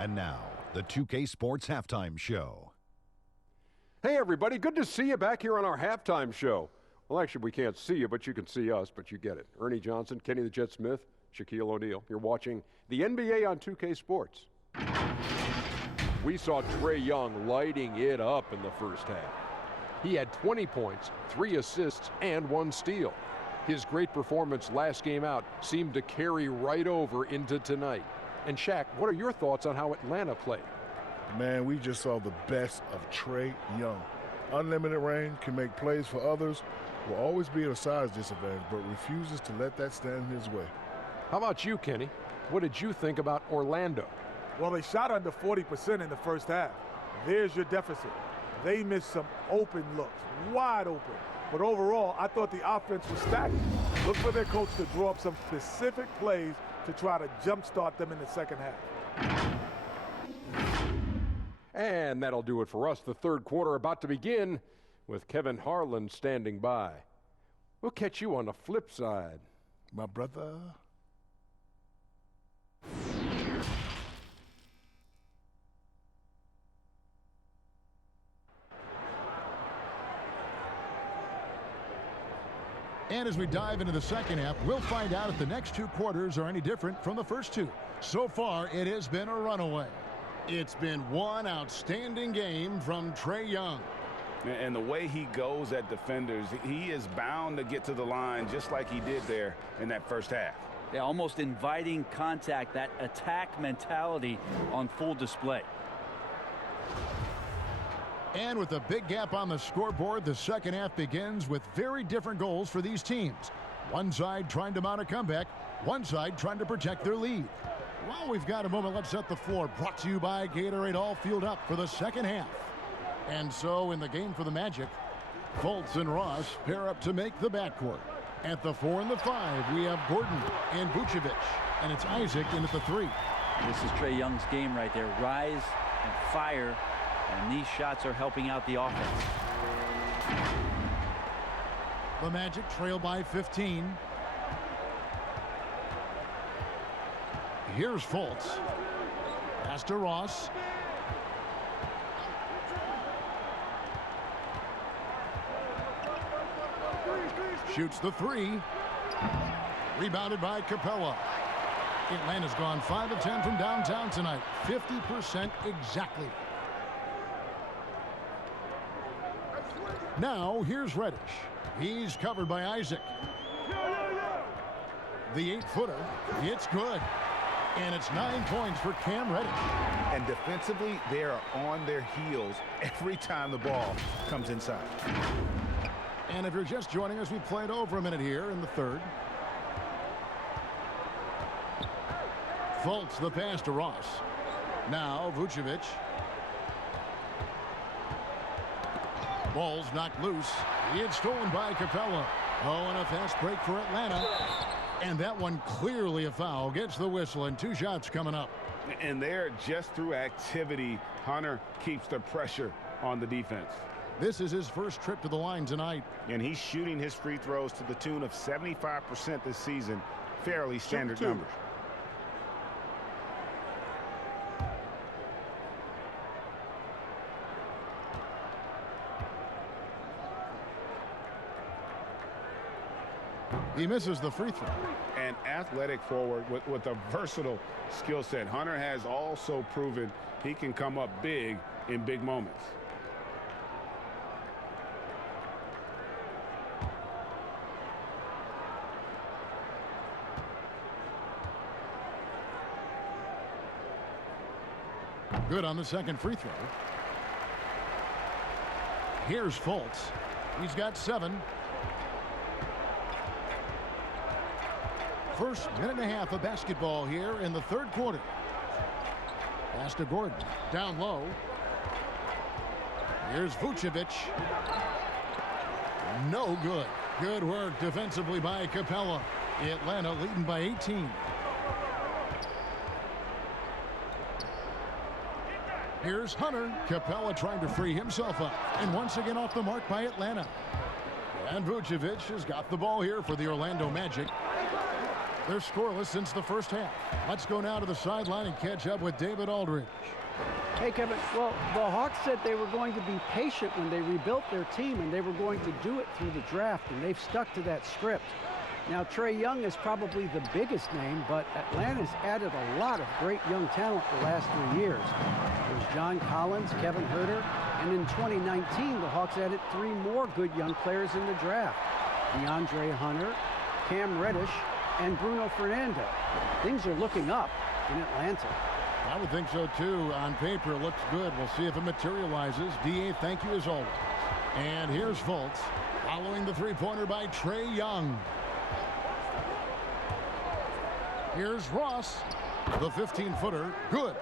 And now, the 2K Sports Halftime Show. Hey, everybody. Good to see you back here on our halftime show. Well, actually, we can't see you, but you can see us, but you get it. Ernie Johnson, Kenny the Jet Smith, Shaquille O'Neal. You're watching the NBA on 2K Sports. We saw Trae Young lighting it up in the first half. He had 20 points, 3 assists, and 1 steal. His great performance last game out seemed to carry right over into tonight. And Shaq, what are your thoughts on how Atlanta played? Man, we just saw the best of Trae Young. Unlimited range, can make plays for others, will always be at a size disadvantage, but refuses to let that stand in his way. How about you, Kenny? What did you think about Orlando? Well, they shot under 40% in the first half. There's your deficit. They missed some open looks, wide open. But overall, I thought the offense was stacked. Look for their coach to draw up some specific plays to try to jumpstart them in the second half. And that'll do it for us. The third quarter about to begin with Kevin Harlan standing by. We'll catch you on the flip side. My brother. And as we dive into the second half, we'll find out if the next two quarters are any different from the first two. So far, it has been a runaway. It's been one outstanding game from Trae Young. And the way he goes at defenders, he is bound to get to the line just like he did there in that first half. Yeah, almost inviting contact, that attack mentality on full display. And with a big gap on the scoreboard, the second half begins with very different goals for these teams. One side trying to mount a comeback, one side trying to protect their lead. While we've got a moment, let's set the floor. Brought to you by Gatorade, all fueled up for the second half. And so in the game for the Magic, Fultz and Ross pair up to make the backcourt. At the 4 and the 5, we have Gordon and Vucevic. And it's Isaac in at the 3. This is Trae Young's game right there. Rise and fire. And these shots are helping out the offense. The Magic trail by 15. Here's Fultz. Pass to Ross. Shoots the 3. Rebounded by Capella. Atlanta's gone 5 of 10 from downtown tonight. 50% exactly. Now, here's Reddish. He's covered by Isaac. The 8-footer, it's good. And it's 9 points for Cam Reddish. And defensively, they are on their heels every time the ball comes inside. And if you're just joining us, we played over a minute here in the third. Fultz the pass to Ross. Now, Vucevic. Ball's knocked loose. It's stolen by Capella. Oh, and a fast break for Atlanta. And that one clearly a foul. Gets the whistle, and 2 shots coming up. And there, just through activity, Hunter keeps the pressure on the defense. This is his first trip to the line tonight. And he's shooting his free throws to the tune of 75% this season. Fairly standard numbers. He misses the free throw. An athletic forward with a versatile skill set. Hunter has also proven he can come up big in big moments. Good on the second free throw. Here's Fultz. He's got 7. First minute and a half of basketball here in the third quarter. Pass to Gordon. Down low. Here's Vucevic. No good. Good work defensively by Capella. Atlanta leading by 18. Here's Hunter. Capella trying to free himself up. And once again off the mark by Atlanta. And Vucevic has got the ball here for the Orlando Magic. They're scoreless since the first half. Let's go now to the sideline and catch up with David Aldridge. Hey, Kevin. Well, the Hawks said they were going to be patient when they rebuilt their team, and they were going to do it through the draft, and they've stuck to that script. Now, Trae Young is probably the biggest name, but Atlanta's added a lot of great young talent the last 3 years. There's John Collins, Kevin Huerter, and in 2019, the Hawks added 3 more good young players in the draft. DeAndre Hunter, Cam Reddish, and Bruno Fernando. Things are looking up in Atlanta. I would think so, too. On paper, it looks good. We'll see if it materializes. D.A., thank you as always. And here's Fultz, following the three-pointer by Trae Young. Here's Ross, the 15-footer, good.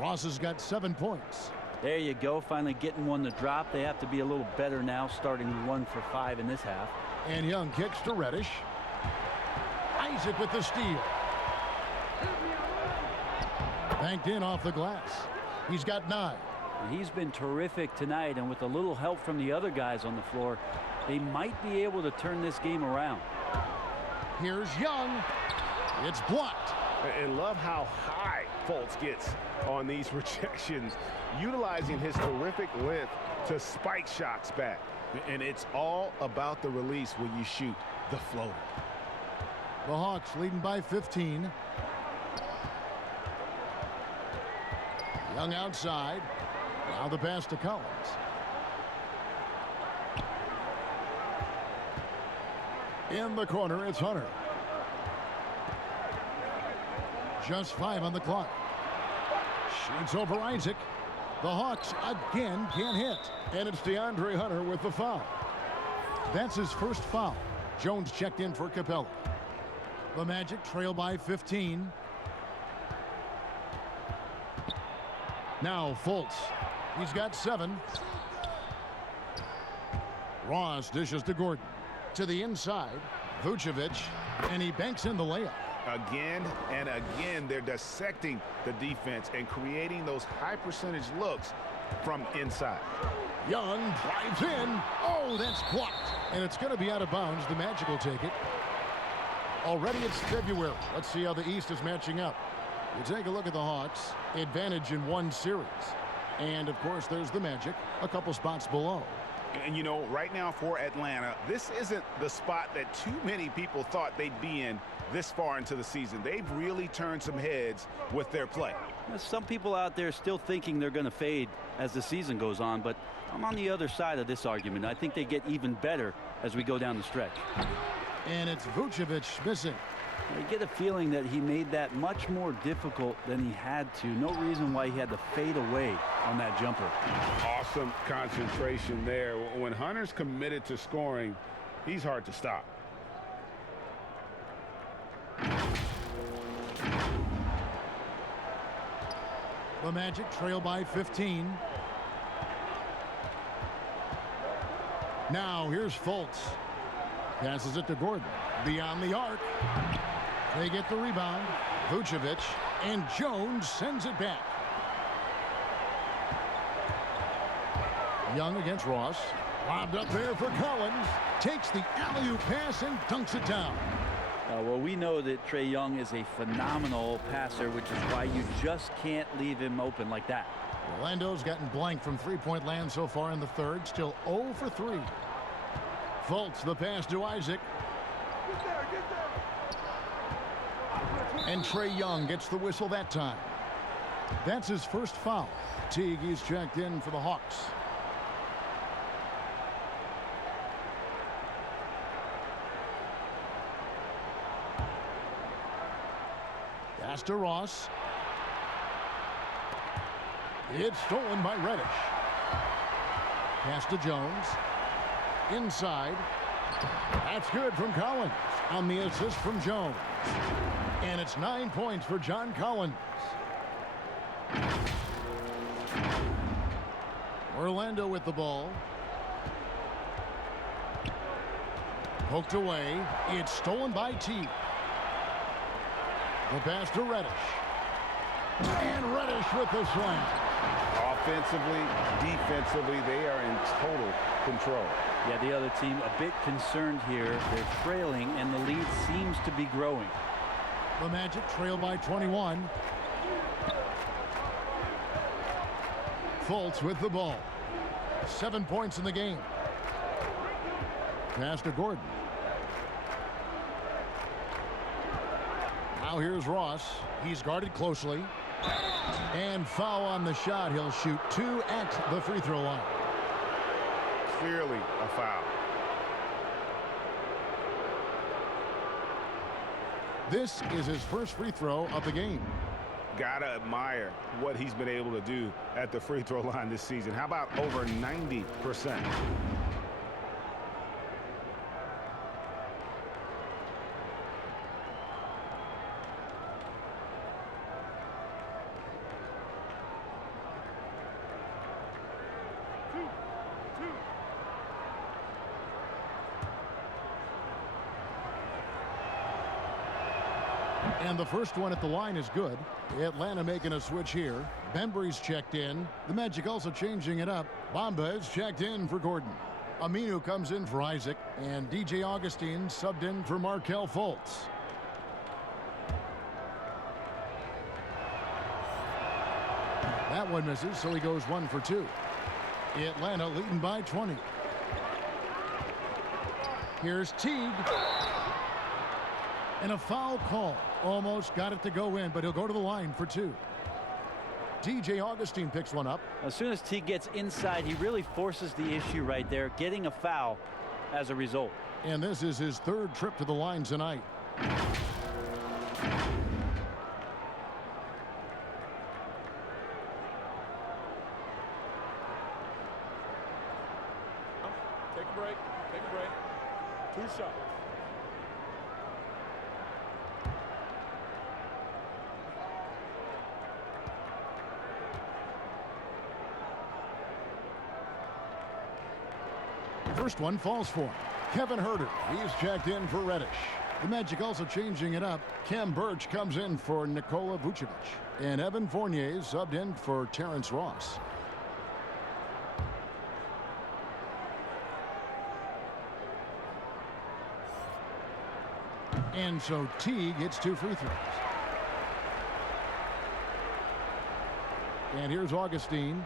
Ross has got 7 points. There you go, finally getting one to drop. They have to be a little better now, starting 1 for 5 in this half. And Young kicks to Reddish. Isaac with the steal. Banked in off the glass. He's got 9. He's been terrific tonight, and with a little help from the other guys on the floor, they might be able to turn this game around. Here's Young. It's blocked. And love how high Fultz gets on these rejections, utilizing his terrific length to spike shots back. And it's all about the release when you shoot the floater. The Hawks leading by 15. Young outside. Now the pass to Collins. In the corner, it's Hunter. Just 5 on the clock. Shoots over Isaac. The Hawks again can't hit. And it's DeAndre Hunter with the foul. That's his first foul. Jones checked in for Capella. The Magic trail by 15. Now Fultz. He's got 7. Ross dishes to Gordon. To the inside. Vucevic. And he banks in the layup. Again and again, they're dissecting the defense and creating those high percentage looks from inside. Young drives in. Oh, that's blocked. And it's going to be out of bounds. The Magic will take it. Already it's February. Let's see how the East is matching up. You take a look at the Hawks. Advantage in 1 series. And, of course, there's the Magic, a couple spots below. And, you know, right now for Atlanta, this isn't the spot that too many people thought they'd be in this far into the season. They've really turned some heads with their play. Some people out there still thinking they're going to fade as the season goes on, but I'm on the other side of this argument. I think they get even better as we go down the stretch. And it's Vucevic missing. I get a feeling that he made that much more difficult than he had to. No reason why he had to fade away on that jumper. Awesome concentration there. When Hunter's committed to scoring, he's hard to stop. The Magic trail by 15. Now here's Fultz. Passes it to Gordon. Beyond the arc. They get the rebound. Vucevic. And Jones sends it back. Young against Ross. Lobbed up there for Collins. Takes the alley-oop pass and dunks it down. Well, we know that Trae Young is a phenomenal passer, which is why you just can't leave him open like that. Orlando's gotten blank from three-point land so far in the third. Still 0 for 3. Fultz, the pass to Isaac. And Trae Young gets the whistle that time. That's his first foul. Teague is checked in for the Hawks. Pass to Ross. It's stolen by Reddish. Pass to Jones. Inside. That's good from Collins on the assist from Jones. And it's 9 points for John Collins. Orlando with the ball. Poked away. It's stolen by Teague. The pass to Reddish. And Reddish with the slam. Offensively, defensively, they are in total control. Yeah, the other team a bit concerned here. They're trailing, and the lead seems to be growing. The Magic trail by 21. Fultz with the ball. 7 points in the game. Pass to Gordon. Now here's Ross. He's guarded closely. And foul on the shot. He'll shoot 2 at the free throw line. Clearly a foul. This is his first free throw of the game. Gotta admire what he's been able to do at the free throw line this season. How about over 90%? And the first one at the line is good. Atlanta making a switch here. Bembry's checked in. The Magic also changing it up. Bamba is checked in for Gordon. Aminu comes in for Isaac. And DJ Augustine subbed in for Markelle Fultz. That one misses, so he goes 1 for 2. Atlanta leading by 20. Here's Teague. And a foul call. Almost got it to go in, but he'll go to the line for 2. DJ Augustine picks one up. As soon as Teague gets inside, he really forces the issue right there, getting a foul as a result. And this is his 3rd trip to the line tonight. Take a break. Take a break. 2 shots. First one falls for him. Kevin Huerter, he's checked in for Reddish. The Magic also changing it up. Kem Birch comes in for Nikola Vucevic. And Evan Fournier subbed in for Terrence Ross. And so Teague gets 2 free throws. And here's Augustine.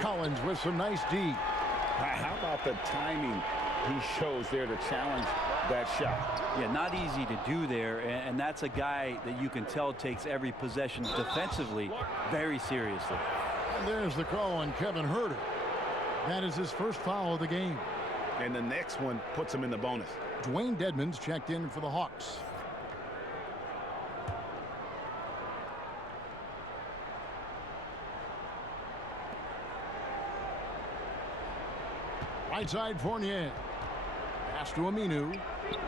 Collins with some nice D. How about the timing he shows there to challenge that shot? Yeah, not easy to do there, and that's a guy that you can tell takes every possession defensively very seriously. And there's the call on Kevin Huerter. That is his first foul of the game. And the next one puts him in the bonus. Dwayne Dedmon's checked in for the Hawks. Right side Fournier. Pass to Aminu.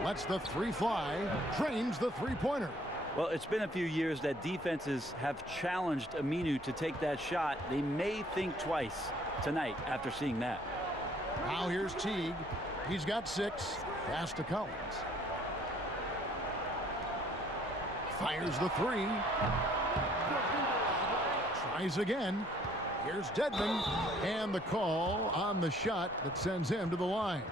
Lets the 3 fly. Drains the 3-pointer. Well, it's been a few years that defenses have challenged Aminu to take that shot. They may think twice tonight after seeing that. Now here's Teague. He's got 6. Pass to Collins. Fires the 3. Tries again. Here's Dedmon, and the call on the shot that sends him to the line.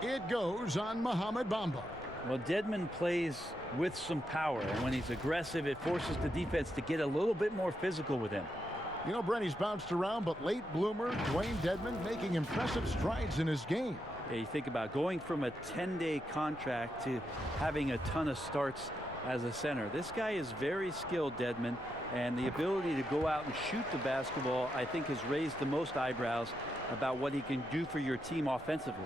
It goes on Mohamed Bamba. Well, Dedmon plays with some power, and when he's aggressive, it forces the defense to get a little bit more physical with him. You know, Brent, he's bounced around, but late bloomer Dwayne Dedmon making impressive strides in his game. Yeah, you think about going from a 10-day contract to having a ton of starts as a center. This guy is very skilled, Dedmon, and the ability to go out and shoot the basketball, I think, has raised the most eyebrows about what he can do for your team offensively.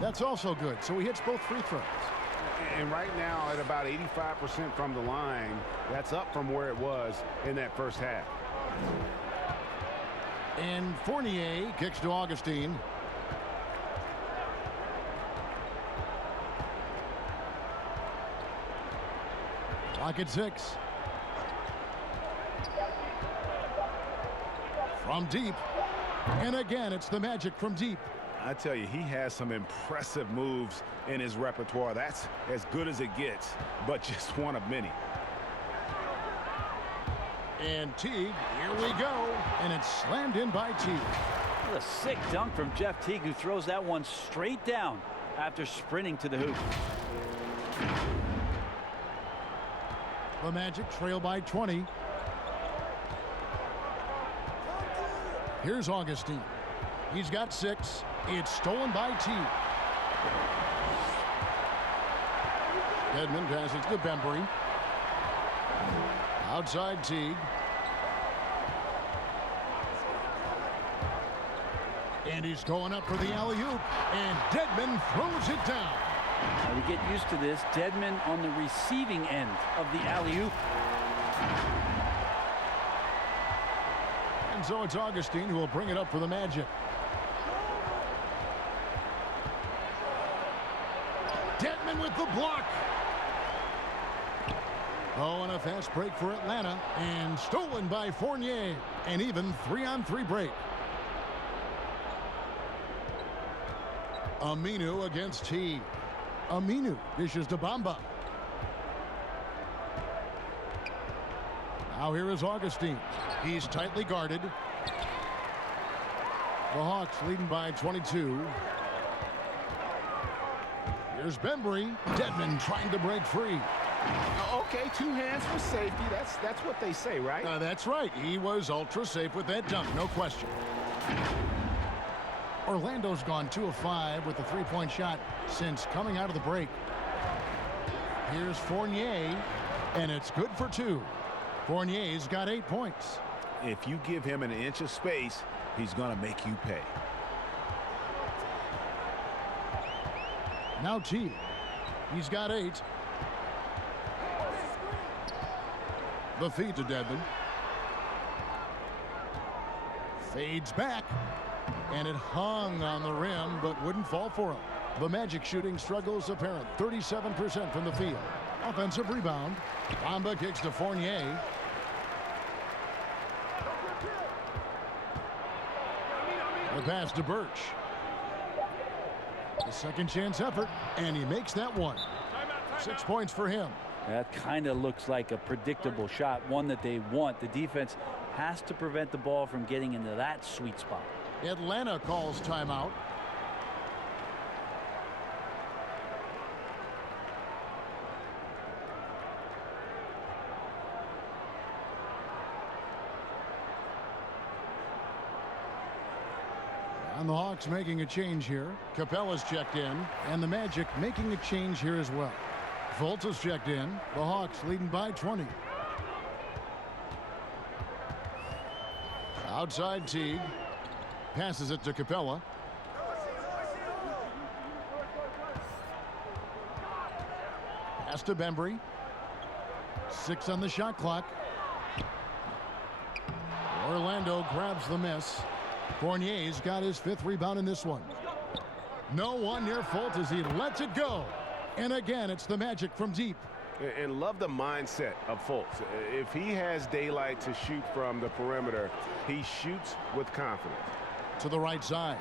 That's also good, so he hits both free throws. And right now at about 85% from the line, that's up from where it was in that first half. And Fournier kicks to Augustine. Clock at 6. From deep. And again, it's the Magic from deep. I tell you, he has some impressive moves in his repertoire. That's as good as it gets, but just one of many. And Teague, here we go. And it's slammed in by Teague. A sick dunk from Jeff Teague, who throws that one straight down after sprinting to the hoop. The Magic trail by 20. Here's Augustine. He's got 6. It's stolen by Teague. Dedmon passes to Bembry. Outside Teague. And he's going up for the alley-oop. And Dedmon throws it down. Now, to get used to this, Dedmon on the receiving end of the alley-oop. And so it's Augustine who will bring it up for the Magic. Dedmon with the block. Oh, and a fast break for Atlanta, and stolen by Fournier. An even 3-on-3 break. Aminu against T. Aminu dishes to Bamba. Now here is Augustine. He's tightly guarded. The Hawks leading by 22. Here's Bembry. Dedmon trying to break free. Okay, 2 hands for safety. That's what they say, right? That's right. He was ultra safe with that dunk, no question. Orlando's gone 2 of 5 with the 3-point shot since coming out of the break. Here's Fournier, and it's good for 2. Fournier's got 8 points. If you give him an inch of space, he's going to make you pay. Now T. He's got 8. The feed to Dedmon. Fades back. And it hung on the rim, but wouldn't fall for him. The Magic shooting struggles apparent. 37% from the field. Offensive rebound. Bamba kicks to Fournier. The pass to Birch. The second chance effort, and he makes that one. 6 points for him. That kind of looks like a predictable shot, one that they want. The defense has to prevent the ball from getting into that sweet spot. Atlanta calls timeout. And the Hawks making a change here. Capella's checked in, and the Magic making a change here as well. Fultz is checked in. The Hawks leading by 20. Outside Teague. Passes it to Capella. Pass to Bembry. 6 on the shot clock. Orlando grabs the miss. Fournier's got his 5th rebound in this one. No one near Fultz as he lets it go. And again, it's the Magic from deep. And love the mindset of Fultz. If he has daylight to shoot from the perimeter, he shoots with confidence. To the right side.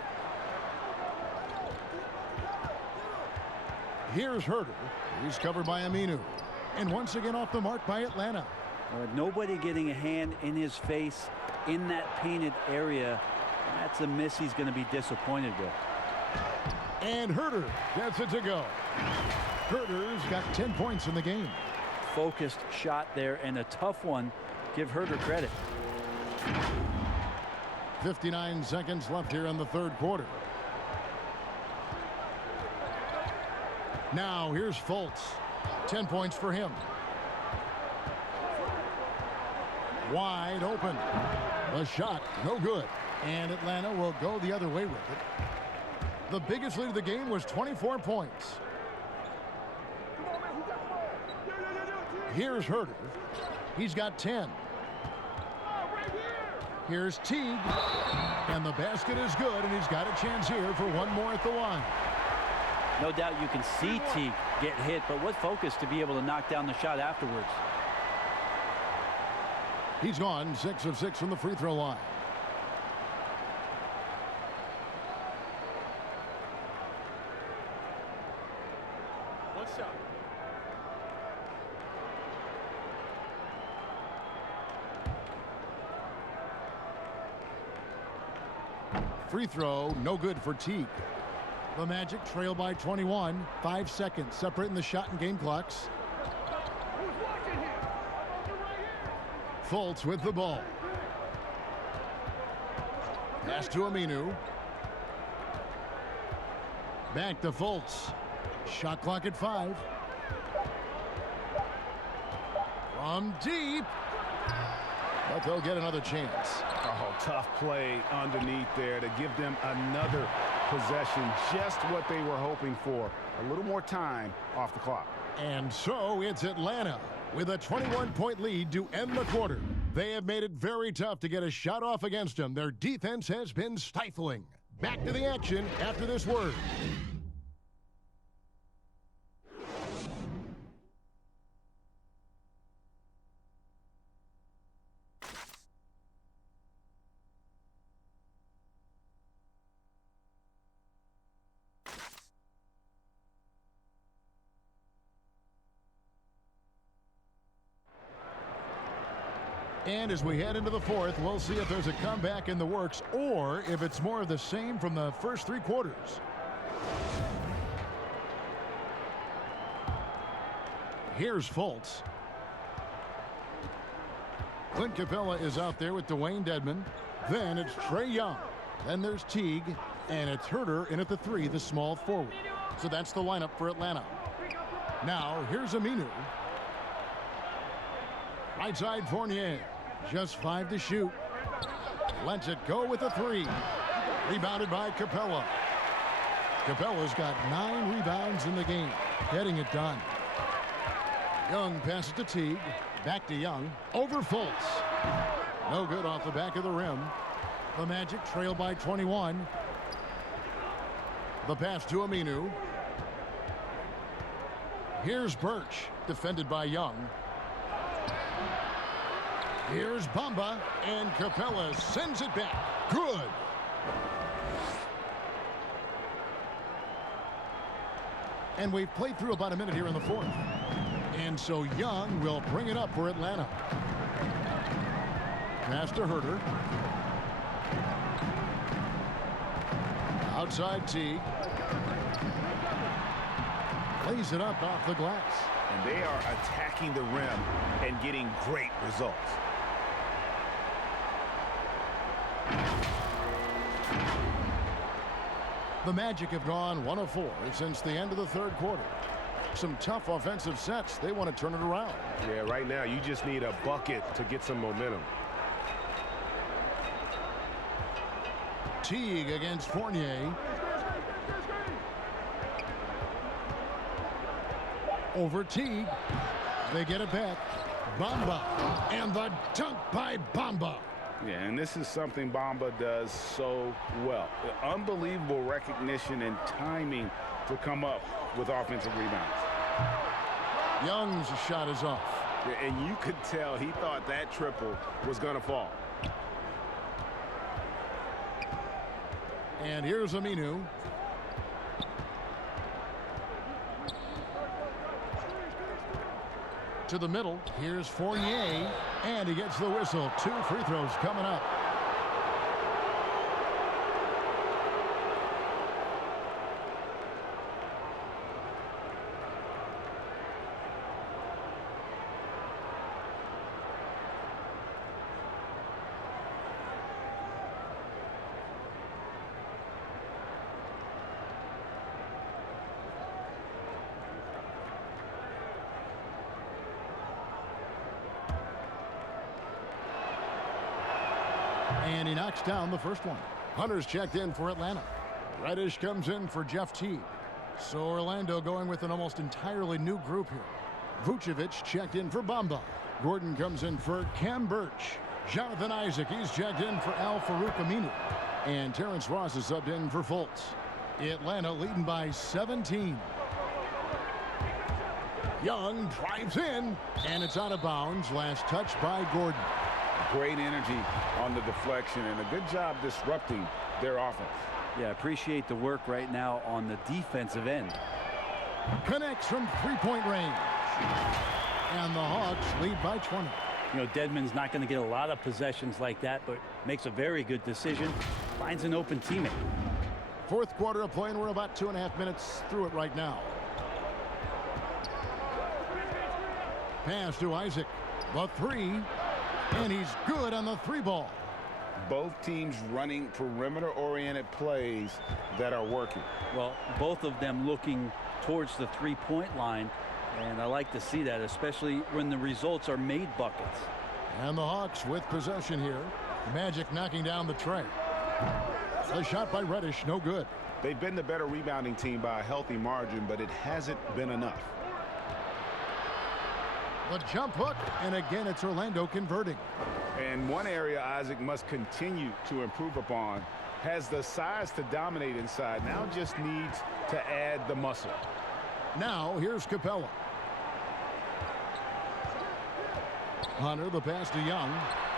Here's Herter. He's covered by Aminu. And once again off the mark by Atlanta. Nobody getting a hand in his face in that painted area. That's a miss he's going to be disappointed with. And Herter gets it to go. Herter's got 10 points in the game. Focused shot there and a tough one. Give Herter credit. 59 seconds left here in the 3rd quarter. Now here's Fultz. 10 points for him. Wide open. The shot, no good. And Atlanta will go the other way with it. The biggest lead of the game was 24 points. Here's Herter. He's got 10. Here's Teague. And the basket is good, and he's got a chance here for one more at the line. No doubt you can see Teague get hit, but what focus to be able to knock down the shot afterwards. He's gone 6 of 6 from the free throw line. One shot. Free throw, no good for Teague. The Magic trail by 21. 5 seconds separating the shot and game clocks. Fultz with the ball. Pass to Aminu. Back to Fultz. Shot clock at 5. From deep. But they'll get another chance. Oh, tough play underneath there to give them another possession, just what they were hoping for. A little more time off the clock. And so it's Atlanta with a 21-point lead to end the quarter. They have made it very tough to get a shot off against them. Their defense has been stifling. Back to the action after this word. And as we head into the fourth, we'll see if there's a comeback in the works or if it's more of the same from the first three quarters. Here's Fultz. Clint Capella is out there with Dwayne Dedmon. Then it's Trae Young. Then there's Teague. And it's Herter in at the 3, the small forward. So that's the lineup for Atlanta. Now, here's Aminu. Right side Fournier. Just 5 to shoot. Lets it go with a 3. Rebounded by Capella. Capella's got 9 rebounds in the game. Getting it done. Young passes to Teague. Back to Young. Over Fultz. No good off the back of the rim. The Magic trail by 21. The pass to Aminu. Here's Birch. Defended by Young. Here's Bamba, and Capella sends it back. Good. And we've played through about a minute here in the fourth. And so Young will bring it up for Atlanta. Pass to Herter. Outside Teague. Lays it up off the glass. And they are attacking the rim and getting great results. The Magic have gone 1 of 4 since the end of the third quarter. Some tough offensive sets. They want to turn it around. Yeah, right now you just need a bucket to get some momentum. Teague against Fournier. Over Teague. They get it back. Bamba. And the dunk by Bamba. Yeah, and this is something Bamba does so well. Unbelievable recognition and timing to come up with offensive rebounds. Young's shot is off. Yeah, and you could tell he thought that triple was going to fall. And here's Aminu. To the middle. Here's Fournier. And he gets the whistle. 2 free throws coming up. And he knocks down the first one. Hunter's checked in for Atlanta. Reddish comes in for Jeff Teague. So Orlando going with an almost entirely new group here. Vucevic checked in for Bamba. Gordon comes in for Cam Birch. Jonathan Isaac, he's checked in for Al Farouk Aminu. And Terrence Ross is subbed in for Fultz. Atlanta leading by 17. Young drives in, and it's out of bounds. Last touch by Gordon. Great energy on the deflection and a good job disrupting their offense. Yeah, appreciate the work right now on the defensive end. Connects from three-point range. And the Hawks lead by 20. You know, Dedmon's not going to get a lot of possessions like that, but makes a very good decision. Finds an open teammate. Fourth quarter of play, and we're about 2.5 minutes through it right now. Pass to Isaac. The 3. And he's good on the 3 ball. Both teams running perimeter-oriented plays that are working. Well, both of them looking towards the 3-point line, and I like to see that, especially when the results are made buckets. And the Hawks with possession here. Magic knocking down the tray. The shot by Reddish, no good. They've been the better rebounding team by a healthy margin, but it hasn't been enough. The jump hook, and again, it's Orlando converting. And one area Isaac must continue to improve upon. Has the size to dominate inside. Now just needs to add the muscle. Now, here's Capella. Hunter, the pass to Young.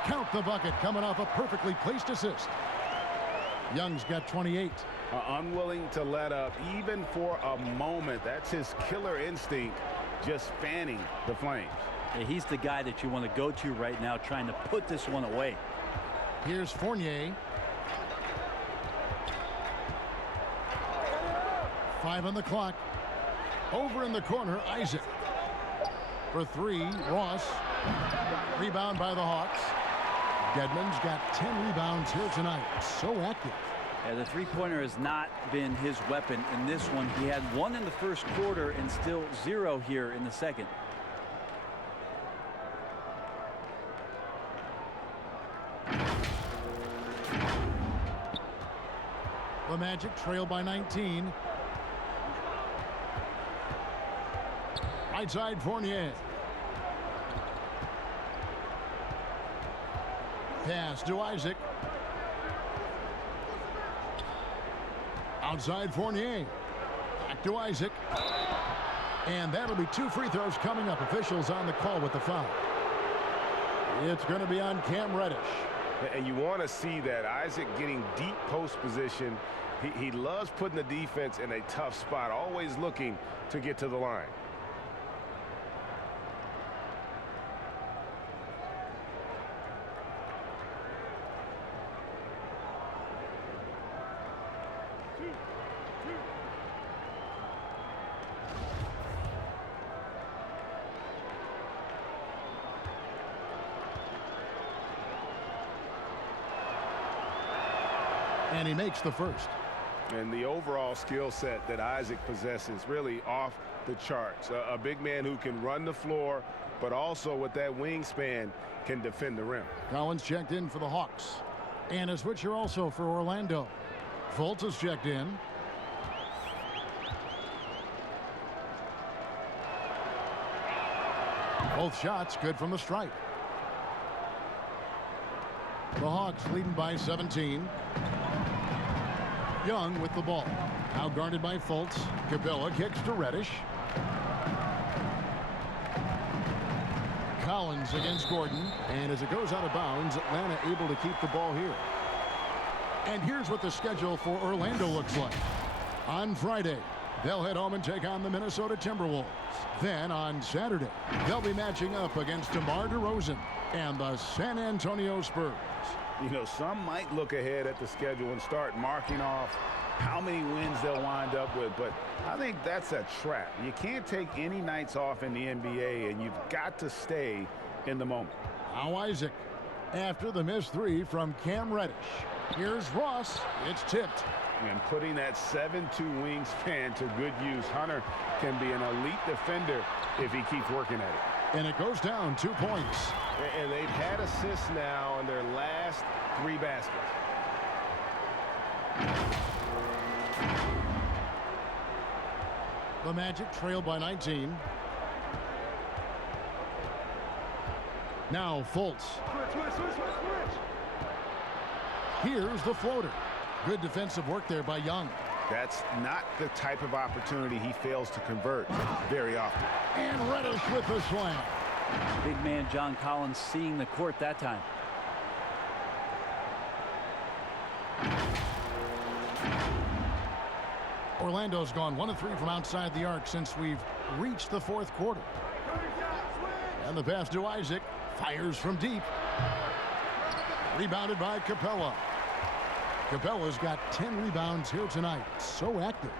Count the bucket, coming off a perfectly placed assist. Young's got 28. Unwilling to let up, even for a moment. That's his killer instinct, just fanning the flames. Yeah, he's the guy that you want to go to right now, trying to put this one away. Here's Fournier. 5 on the clock. Over in the corner, Isaac. For 3, Ross. Rebound by the Hawks. Dedmon's got 10 rebounds here tonight. So active. Yeah, the three-pointer has not been his weapon in this one. He had 1 in the first quarter and still 0 here in the second. The Magic trail by 19. Right side, Fournier. Pass to Isaac. Outside, Fournier. Back to Isaac. And that'll be 2 free throws coming up. Officials on the call with the foul. It's going to be on Cam Reddish. And you want to see that. Isaac getting deep post position. He loves putting the defense in a tough spot, always looking to get to the line. And he makes the first. And the overall skill set that Isaac possesses really off the charts. A big man who can run the floor, but also with that wingspan can defend the rim. Collins checked in for the Hawks. And a switcher also for Orlando. Fultz is checked in. Both shots good from the stripe. The Hawks leading by 17. Young with the ball. Now guarded by Fultz. Capella kicks to Reddish. Collins against Gordon. And as it goes out of bounds, Atlanta able to keep the ball here. And here's what the schedule for Orlando looks like. On Friday, they'll head home and take on the Minnesota Timberwolves. Then on Saturday, they'll be matching up against DeMar DeRozan and the San Antonio Spurs. You know, some might look ahead at the schedule and start marking off how many wins they'll wind up with, but I think that's a trap. You can't take any nights off in the NBA, and you've got to stay in the moment. Now Isaac, after the missed 3 from Cam Reddish. Here's Ross. It's tipped. And putting that 7'2" wingspan to good use. Hunter can be an elite defender if he keeps working at it. And it goes down 2 points. And they've had assists now in their last 3 baskets. The Magic trail by 19. Now Fultz. Here's the floater. Good defensive work there by Young. That's not the type of opportunity he fails to convert very often. And Reddish with the slam. Big man John Collins seeing the court that time. Orlando's gone 1 of 3 from outside the arc since we've reached the 4th quarter. And the pass to Isaac. Fires from deep. Rebounded by Capella. Capella's got 10 rebounds here tonight. So active.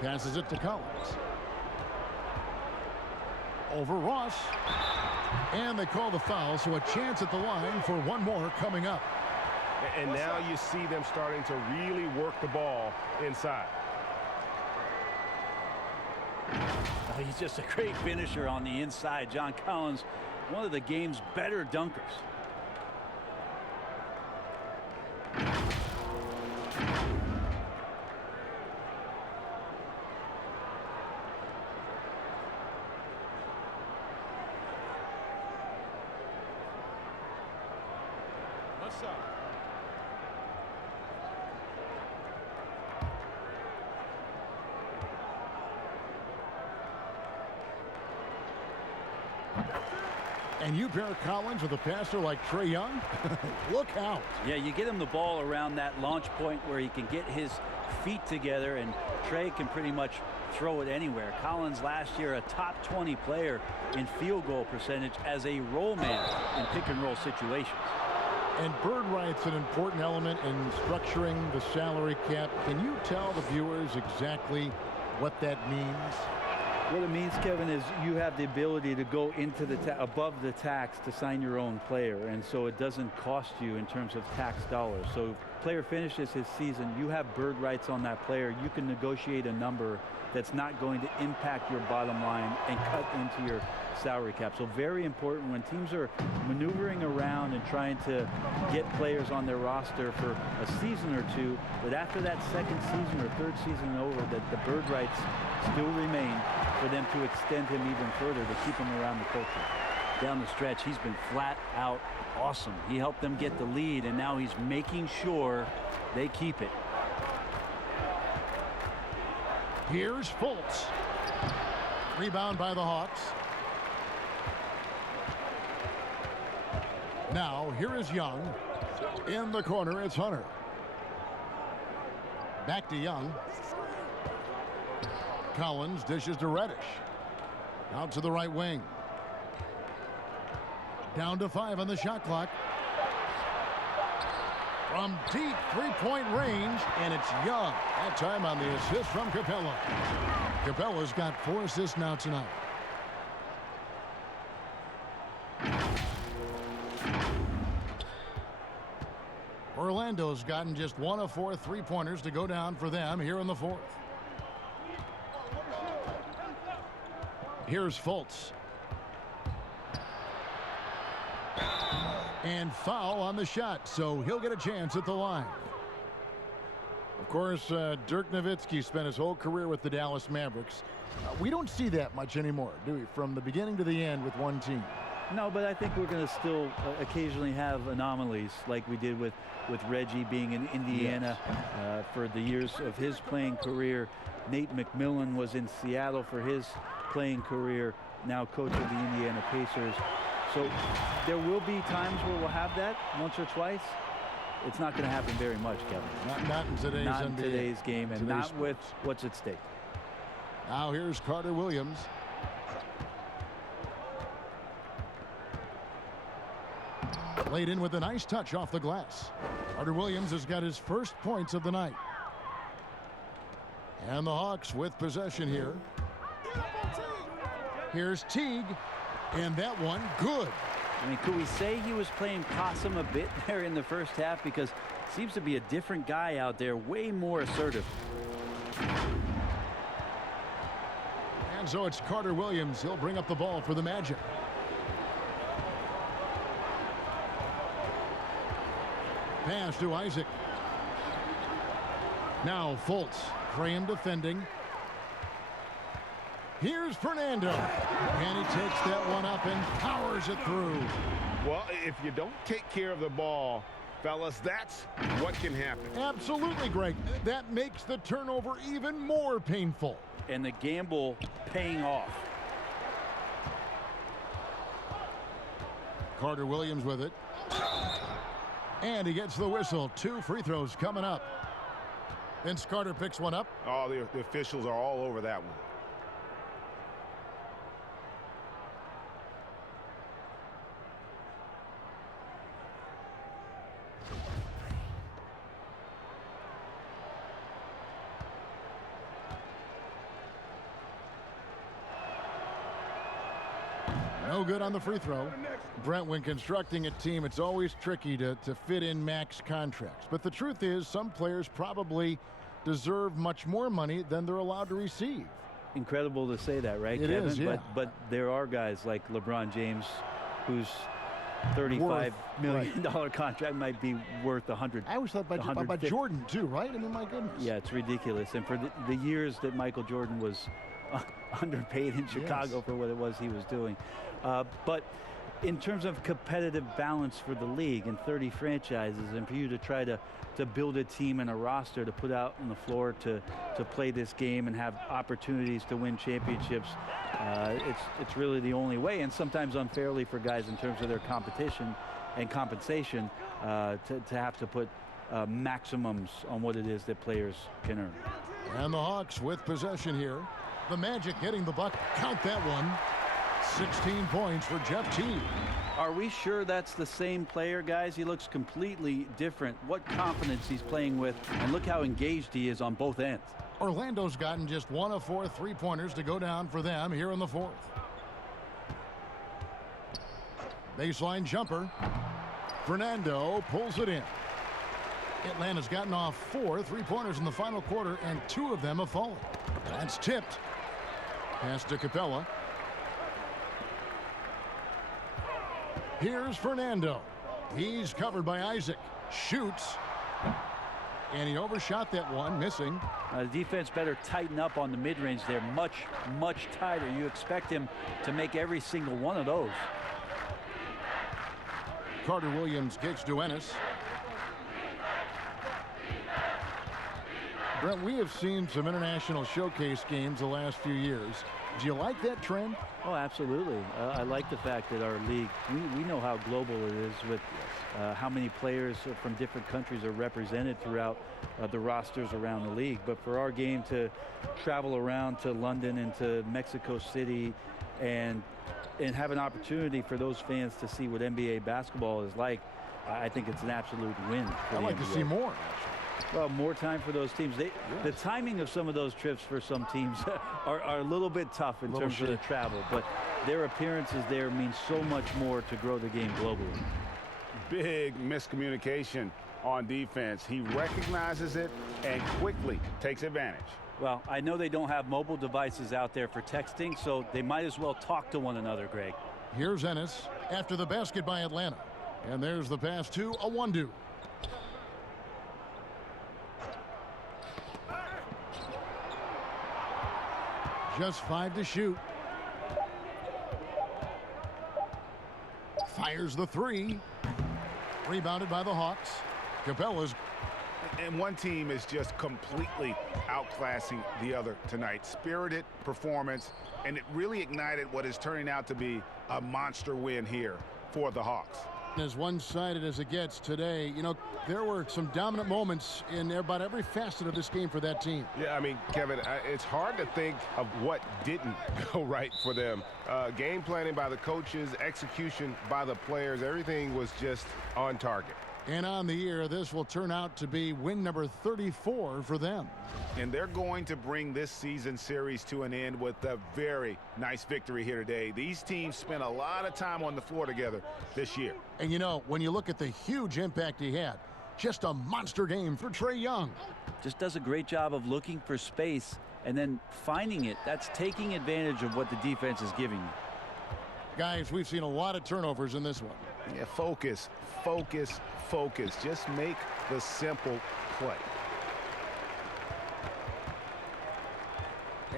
Passes it to Collins. Over Ross. And they call the foul, so a chance at the line for one more coming up. And now you see them starting to really work the ball inside. Oh, he's just a great finisher on the inside. John Collins, one of the game's better dunkers. Nice shot. And you pair Collins with a passer like Trae Young, look out. Yeah, you get him the ball around that launch point where he can get his feet together, and Trae can pretty much throw it anywhere. Collins last year a top 20 player in field goal percentage as a roll man in pick and roll situations. And bird rights an important element in structuring the salary cap. Can you tell the viewers exactly what that means? What it means, Kevin, is you have the ability to go into the above the tax to sign your own player, and so it doesn't cost you in terms of tax dollars. So if player finishes his season, you have bird rights on that player. You can negotiate a number that's not going to impact your bottom line and cut into your salary cap. So very important when teams are maneuvering around and trying to get players on their roster for a season or two, that after that second season or third season over, that the bird rights still remain for them to extend him even further to keep him around the culture. Down the stretch, he's been flat out awesome. He helped them get the lead, and now he's making sure they keep it. Here's Fultz. Rebound by the Hawks. Now, here is Young. In the corner, it's Hunter. Back to Young. Collins dishes to Reddish. Out to the right wing. Down to 5 on the shot clock. From deep three-point range, and it's Young. That time on the assist from Capella. Capella's got 4 assists now tonight. Orlando's gotten just 1 of 4 three-pointers to go down for them here in the 4th. Here's Fultz. And foul on the shot, so he'll get a chance at the line. Of course, Dirk Nowitzki spent his whole career with the Dallas Mavericks. We don't see that much anymore, do we? From the beginning to the end with one team. No, but I think we're going to still occasionally have anomalies like we did with Reggie being in Indiana for the years of his playing career. Nate McMillan was in Seattle for his playing career, now coach of the Indiana Pacers. So there will be times where we'll have that once or twice. It's not going to happen very much, Kevin. Not in today's not in NBA. today's game, and not sports. with what's at stake. Now here's Carter Williams. Laid in with a nice touch off the glass. Carter Williams has got his first points of the night. And the Hawks with possession here. Here's Teague. And that one, good. I mean, could we say he was playing possum a bit there in the first half? Because seems to be a different guy out there, way more assertive. And so it's Carter Williams. He'll bring up the ball for the Magic. Pass to Isaac. Now Fultz. Graham defending. Here's Fernando. And he takes that one up and powers it through. Well, if you don't take care of the ball, fellas, that's what can happen. Absolutely, Greg. That makes the turnover even more painful. And the gamble paying off. Carter Williams with it. And he gets the whistle. 2 free throws coming up. Vince Carter picks one up. Oh, the officials are all over that one. No good on the free throw. Brent, when constructing a team, it's always tricky to fit in max contracts. But the truth is, some players probably deserve much more money than they're allowed to receive. Incredible to say that, right, It Kevin? is, yeah. But there are guys like LeBron James whose $35 million contract might be worth 100. I always thought about Jordan, too, right? I mean, my goodness. Yeah, it's ridiculous. And for the years that Michael Jordan was underpaid in Chicago for what it was he was doing. But in terms of competitive balance for the league and 30 franchises, and for you to try to build a team and a roster to put out on the floor to play this game and have opportunities to win championships, it's really the only way, and sometimes unfairly for guys in terms of their competition and compensation, to have to put maximums on what it is that players can earn. And the Hawks with possession here. The Magic getting the buck. Count that one. 16 points for Jeff Teague. Are we sure that's the same player, guys? He looks completely different. What confidence he's playing with, and look how engaged he is on both ends. Orlando's gotten just 1 of 4 3-pointers to go down for them here in the 4th. Baseline jumper. Fernando pulls it in. Atlanta's gotten off 4 3-pointers in the final quarter, and 2 of them have fallen. That's tipped. Pass to Capella. Here's Fernando. He's covered by Isaac. Shoots. And he overshot that one, missing. The defense better tighten up on the mid-range there. Much, much tighter. You expect him to make every single one of those. Carter Williams kicks to Ennis. Brent, we have seen some international showcase games the last few years. Do you like that trend? Oh, absolutely. I like the fact that our league, we know how global it is with how many players from different countries are represented throughout the rosters around the league. But for our game to travel around to London and to Mexico City and have an opportunity for those fans to see what NBA basketball is like, I think it's an absolute win. I'd like to see more. Well, more time for those teams. The timing of some of those trips for some teams are a little bit tough in terms of the travel, but their appearances there mean so much more to grow the game globally. Big miscommunication on defense. He recognizes it and quickly takes advantage. Well, I know they don't have mobile devices out there for texting, so they might as well talk to one another, Greg. Here's Ennis after the basket by Atlanta. And there's the pass to Awandu. Just 5 to shoot. Fires the 3. Rebounded by the Hawks. Capella's. And one team is just completely outclassing the other tonight. Spirited performance, and it really ignited what is turning out to be a monster win here for the Hawks. As one-sided as it gets today, you know, there were some dominant moments in about every facet of this game for that team. Yeah, I mean, Kevin, it's hard to think of what didn't go right for them. Game planning by the coaches, execution by the players, everything was just on target. And on the year, this will turn out to be win number 34 for them. And they're going to bring this season series to an end with a very nice victory here today. These teams spent a lot of time on the floor together this year. And you know, when you look at the huge impact he had, just a monster game for Trae Young. Just does a great job of looking for space and then finding it. That's taking advantage of what the defense is giving you. Guys, we've seen a lot of turnovers in this one. Yeah, focus, focus, focus. Just make the simple play.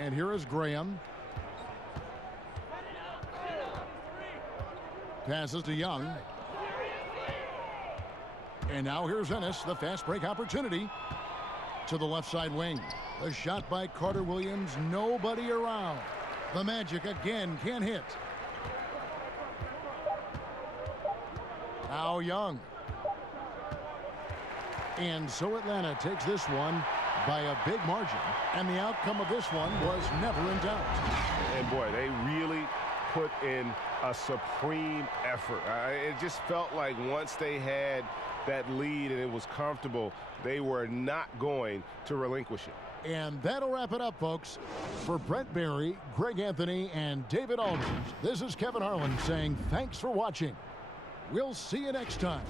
And here is Graham. Passes to Young. And now here's Ennis, the fast break opportunity to the left side wing. The shot by Carter Williams, nobody around. The Magic again can't hit. Now Young. And so Atlanta takes this one by a big margin. And the outcome of this one was never in doubt. And boy, they really put in a supreme effort. It just felt like once they had that lead and it was comfortable, they were not going to relinquish it. And that'll wrap it up, folks. For Brent Barry, Greg Anthony, and David Aldridge, this is Kevin Harlan saying thanks for watching. We'll see you next time.